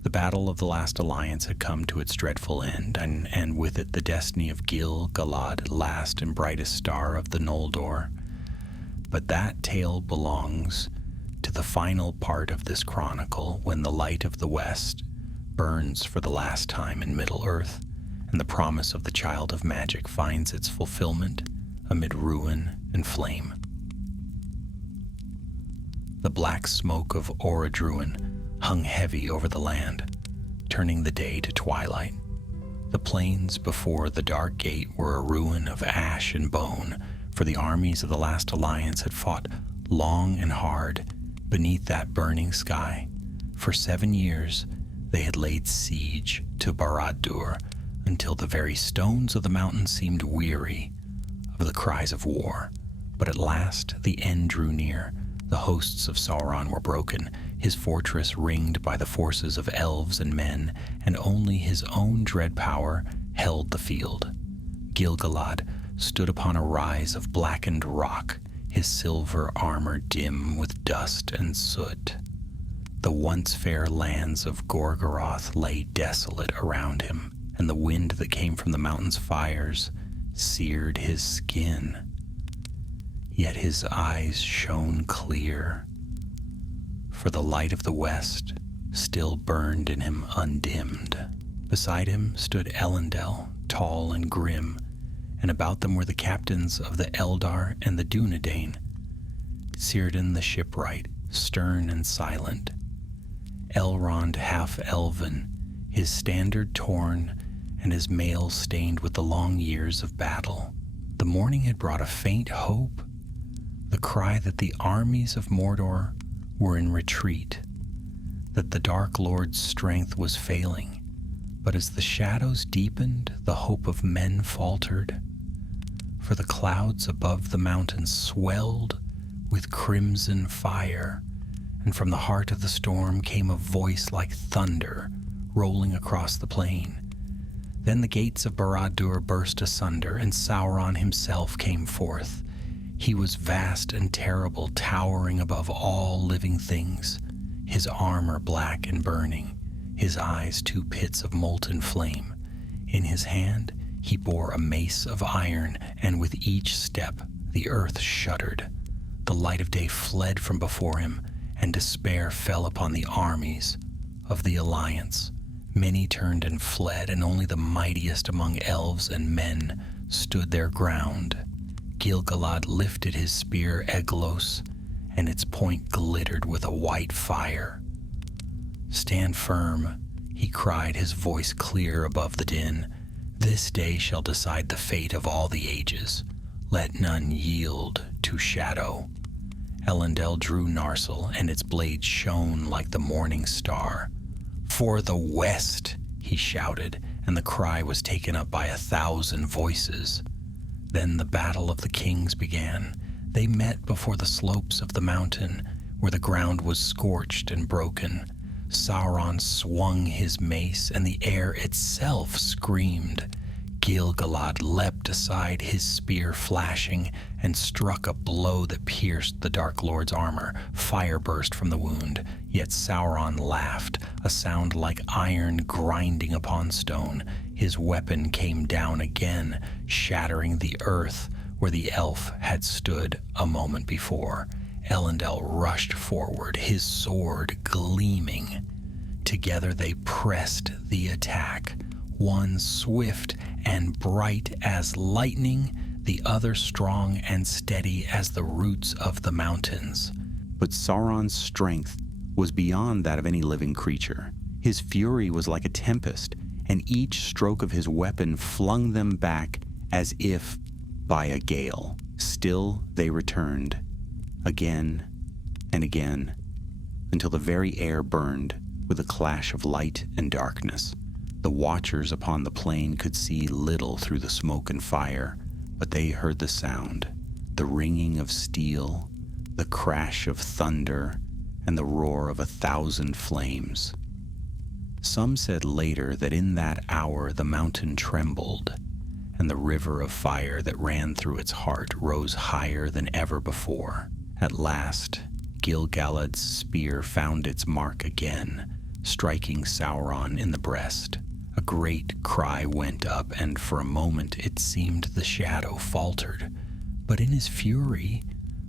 The battle of the last alliance had come to its dreadful end, and with it the destiny of Gil-galad, last and brightest star of the Noldor. But that tale belongs to the final part of this chronicle, when the light of the West burns for the last time in Middle-earth, and the promise of the Child of Magic finds its fulfillment amid ruin and flame. The black smoke of Orodruin hung heavy over the land, turning the day to twilight. The plains before the Dark Gate were a ruin of ash and bone, for the armies of the last alliance had fought long and hard beneath that burning sky. For 7 years they had laid siege to Barad-dûr, until the very stones of the mountain seemed weary of the cries of war. But at last the end drew near. The hosts of Sauron were broken, his fortress ringed by the forces of elves and men, and only his own dread power held the field. Gil-galad stood upon a rise of blackened rock, his silver armor dim with dust and soot. The once fair lands of Gorgoroth lay desolate around him, and the wind that came from the mountain's fires seared his skin. Yet his eyes shone clear, for the light of the West still burned in him undimmed. Beside him stood Elendil, tall and grim, and about them were the captains of the Eldar and the Dúnedain. Círdan the shipwright, stern and silent. Elrond half-elven, his standard torn and his mail stained with the long years of battle. The morning had brought a faint hope, the cry that the armies of Mordor were in retreat, that the Dark Lord's strength was failing. But as the shadows deepened, the hope of men faltered, for the clouds above the mountains swelled with crimson fire, and from the heart of the storm came a voice like thunder rolling across the plain. Then the gates of Barad-dûr burst asunder, and Sauron himself came forth. He was vast and terrible, towering above all living things, his armor black and burning, his eyes two pits of molten flame. In his hand he bore a mace of iron, and with each step the earth shuddered. The light of day fled from before him, and despair fell upon the armies of the Alliance. Many turned and fled, and only the mightiest among elves and men stood their ground. Gil-galad lifted his spear Eglos, and its point glittered with a white fire. "Stand firm," he cried, his voice clear above the din. "This day shall decide the fate of all the ages. Let none yield to shadow." Elendil drew Narsil, and its blade shone like the morning star. "For the West!" he shouted, and the cry was taken up by 1,000 voices. Then the battle of the kings began. They met before the slopes of the mountain, where the ground was scorched and broken. Sauron swung his mace, and the air itself screamed. Gil-galad leapt aside, his spear flashing, and struck a blow that pierced the Dark Lord's armor. Fire burst from the wound, yet Sauron laughed, a sound like iron grinding upon stone. His weapon came down again, shattering the earth where the elf had stood a moment before. Elendil rushed forward, his sword gleaming. Together they pressed the attack, one swift and bright as lightning, the other strong and steady as the roots of the mountains. But Sauron's strength was beyond that of any living creature. His fury was like a tempest, and each stroke of his weapon flung them back as if by a gale. Still they returned, again and again, until the very air burned with a clash of light and darkness. The watchers upon the plain could see little through the smoke and fire, but they heard the sound, the ringing of steel, the crash of thunder, and the roar of 1,000 flames. Some said later that in that hour the mountain trembled, and the river of fire that ran through its heart rose higher than ever before. At last, Gil-galad's spear found its mark again, striking Sauron in the breast. A great cry went up, and for a moment it seemed the shadow faltered. But in his fury,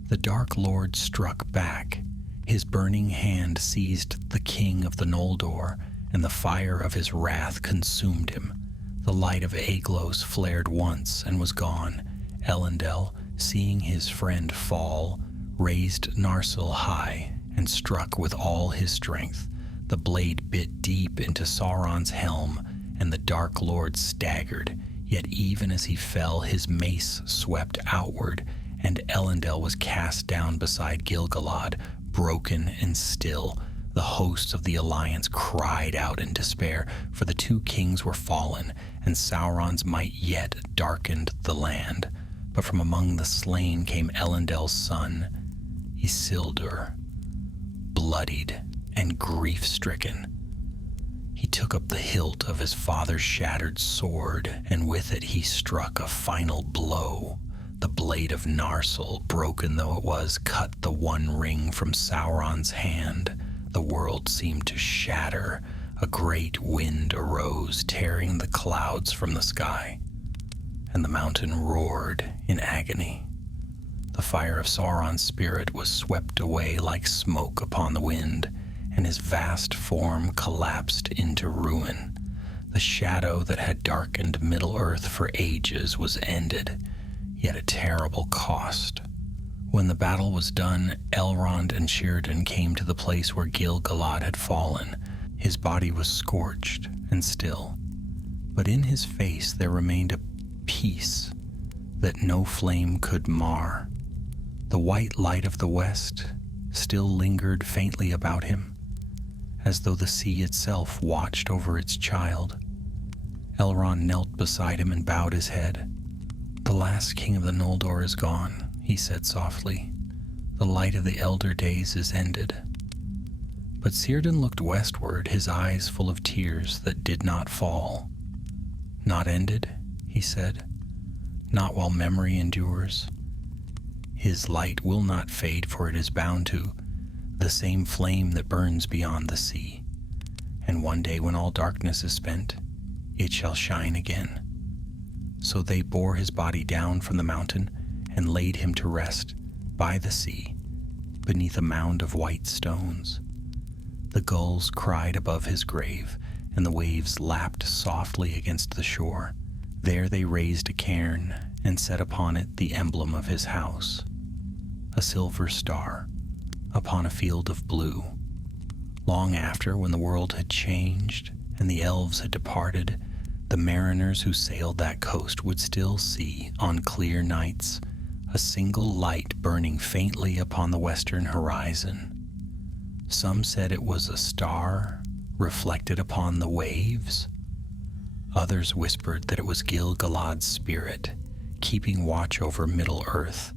the Dark Lord struck back. His burning hand seized the king of the Noldor, and the fire of his wrath consumed him. The light of Eglos flared once and was gone. Elendil, seeing his friend fall, raised Narsil high and struck with all his strength. The blade bit deep into Sauron's helm, and the Dark Lord staggered, yet even as he fell, his mace swept outward, and Elendil was cast down beside Gil-galad, broken and still. The hosts of the Alliance cried out in despair, for the two kings were fallen, and Sauron's might yet darkened the land. But from among the slain came Elendil's son, Isildur, bloodied and grief-stricken. He took up the hilt of his father's shattered sword, and with it he struck a final blow. The blade of Narsil, broken though it was, cut the one ring from Sauron's hand. The world seemed to shatter. A great wind arose, tearing the clouds from the sky, and the mountain roared in agony. The fire of Sauron's spirit was swept away like smoke upon the wind, and his vast form collapsed into ruin. The shadow that had darkened Middle-earth for ages was ended, yet at terrible cost. When the battle was done, Elrond and Círdan came to the place where Gil-galad had fallen. His body was scorched and still, but in his face there remained a peace that no flame could mar. The white light of the west still lingered faintly about him, as though the sea itself watched over its child. Elrond knelt beside him and bowed his head. "The last king of the Noldor is gone," he said softly. "The light of the elder days is ended." But Círdan looked westward, his eyes full of tears that did not fall. "Not ended," he said. "Not while memory endures. His light will not fade, for it is bound to the same flame that burns beyond the sea. And one day when all darkness is spent, it shall shine again. So they bore his body down from the mountain and laid him to rest by the sea, beneath a mound of white stones. The gulls cried above his grave, and the waves lapped softly against the shore. There they raised a cairn and set upon it the emblem of his house, a silver star upon a field of blue. Long after, when the world had changed and the elves had departed, the mariners who sailed that coast would still see, on clear nights, a single light burning faintly upon the western horizon. Some said it was a star reflected upon the waves. Others whispered that it was Gil-galad's spirit, keeping watch over Middle-earth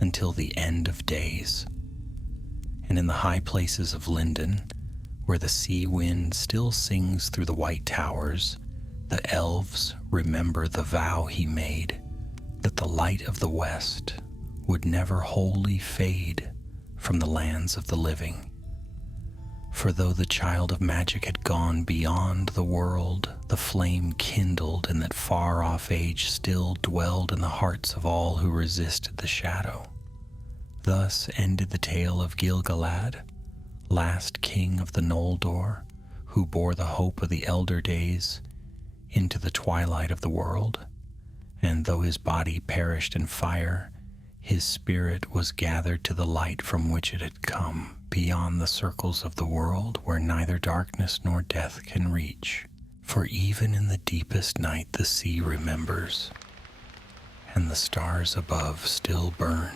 until the end of days. And in the high places of Lindon, where the sea wind still sings through the white towers, the elves remember the vow he made, that the light of the west would never wholly fade from the lands of the living. For though the child of magic had gone beyond the world, the flame kindled in that far-off age still dwelled in the hearts of all who resisted the shadow. Thus ended the tale of Gil-galad, last king of the Noldor, who bore the hope of the elder days into the twilight of the world. And though his body perished in fire, his spirit was gathered to the light from which it had come, beyond the circles of the world, where neither darkness nor death can reach. For even in the deepest night the sea remembers, and the stars above still burn.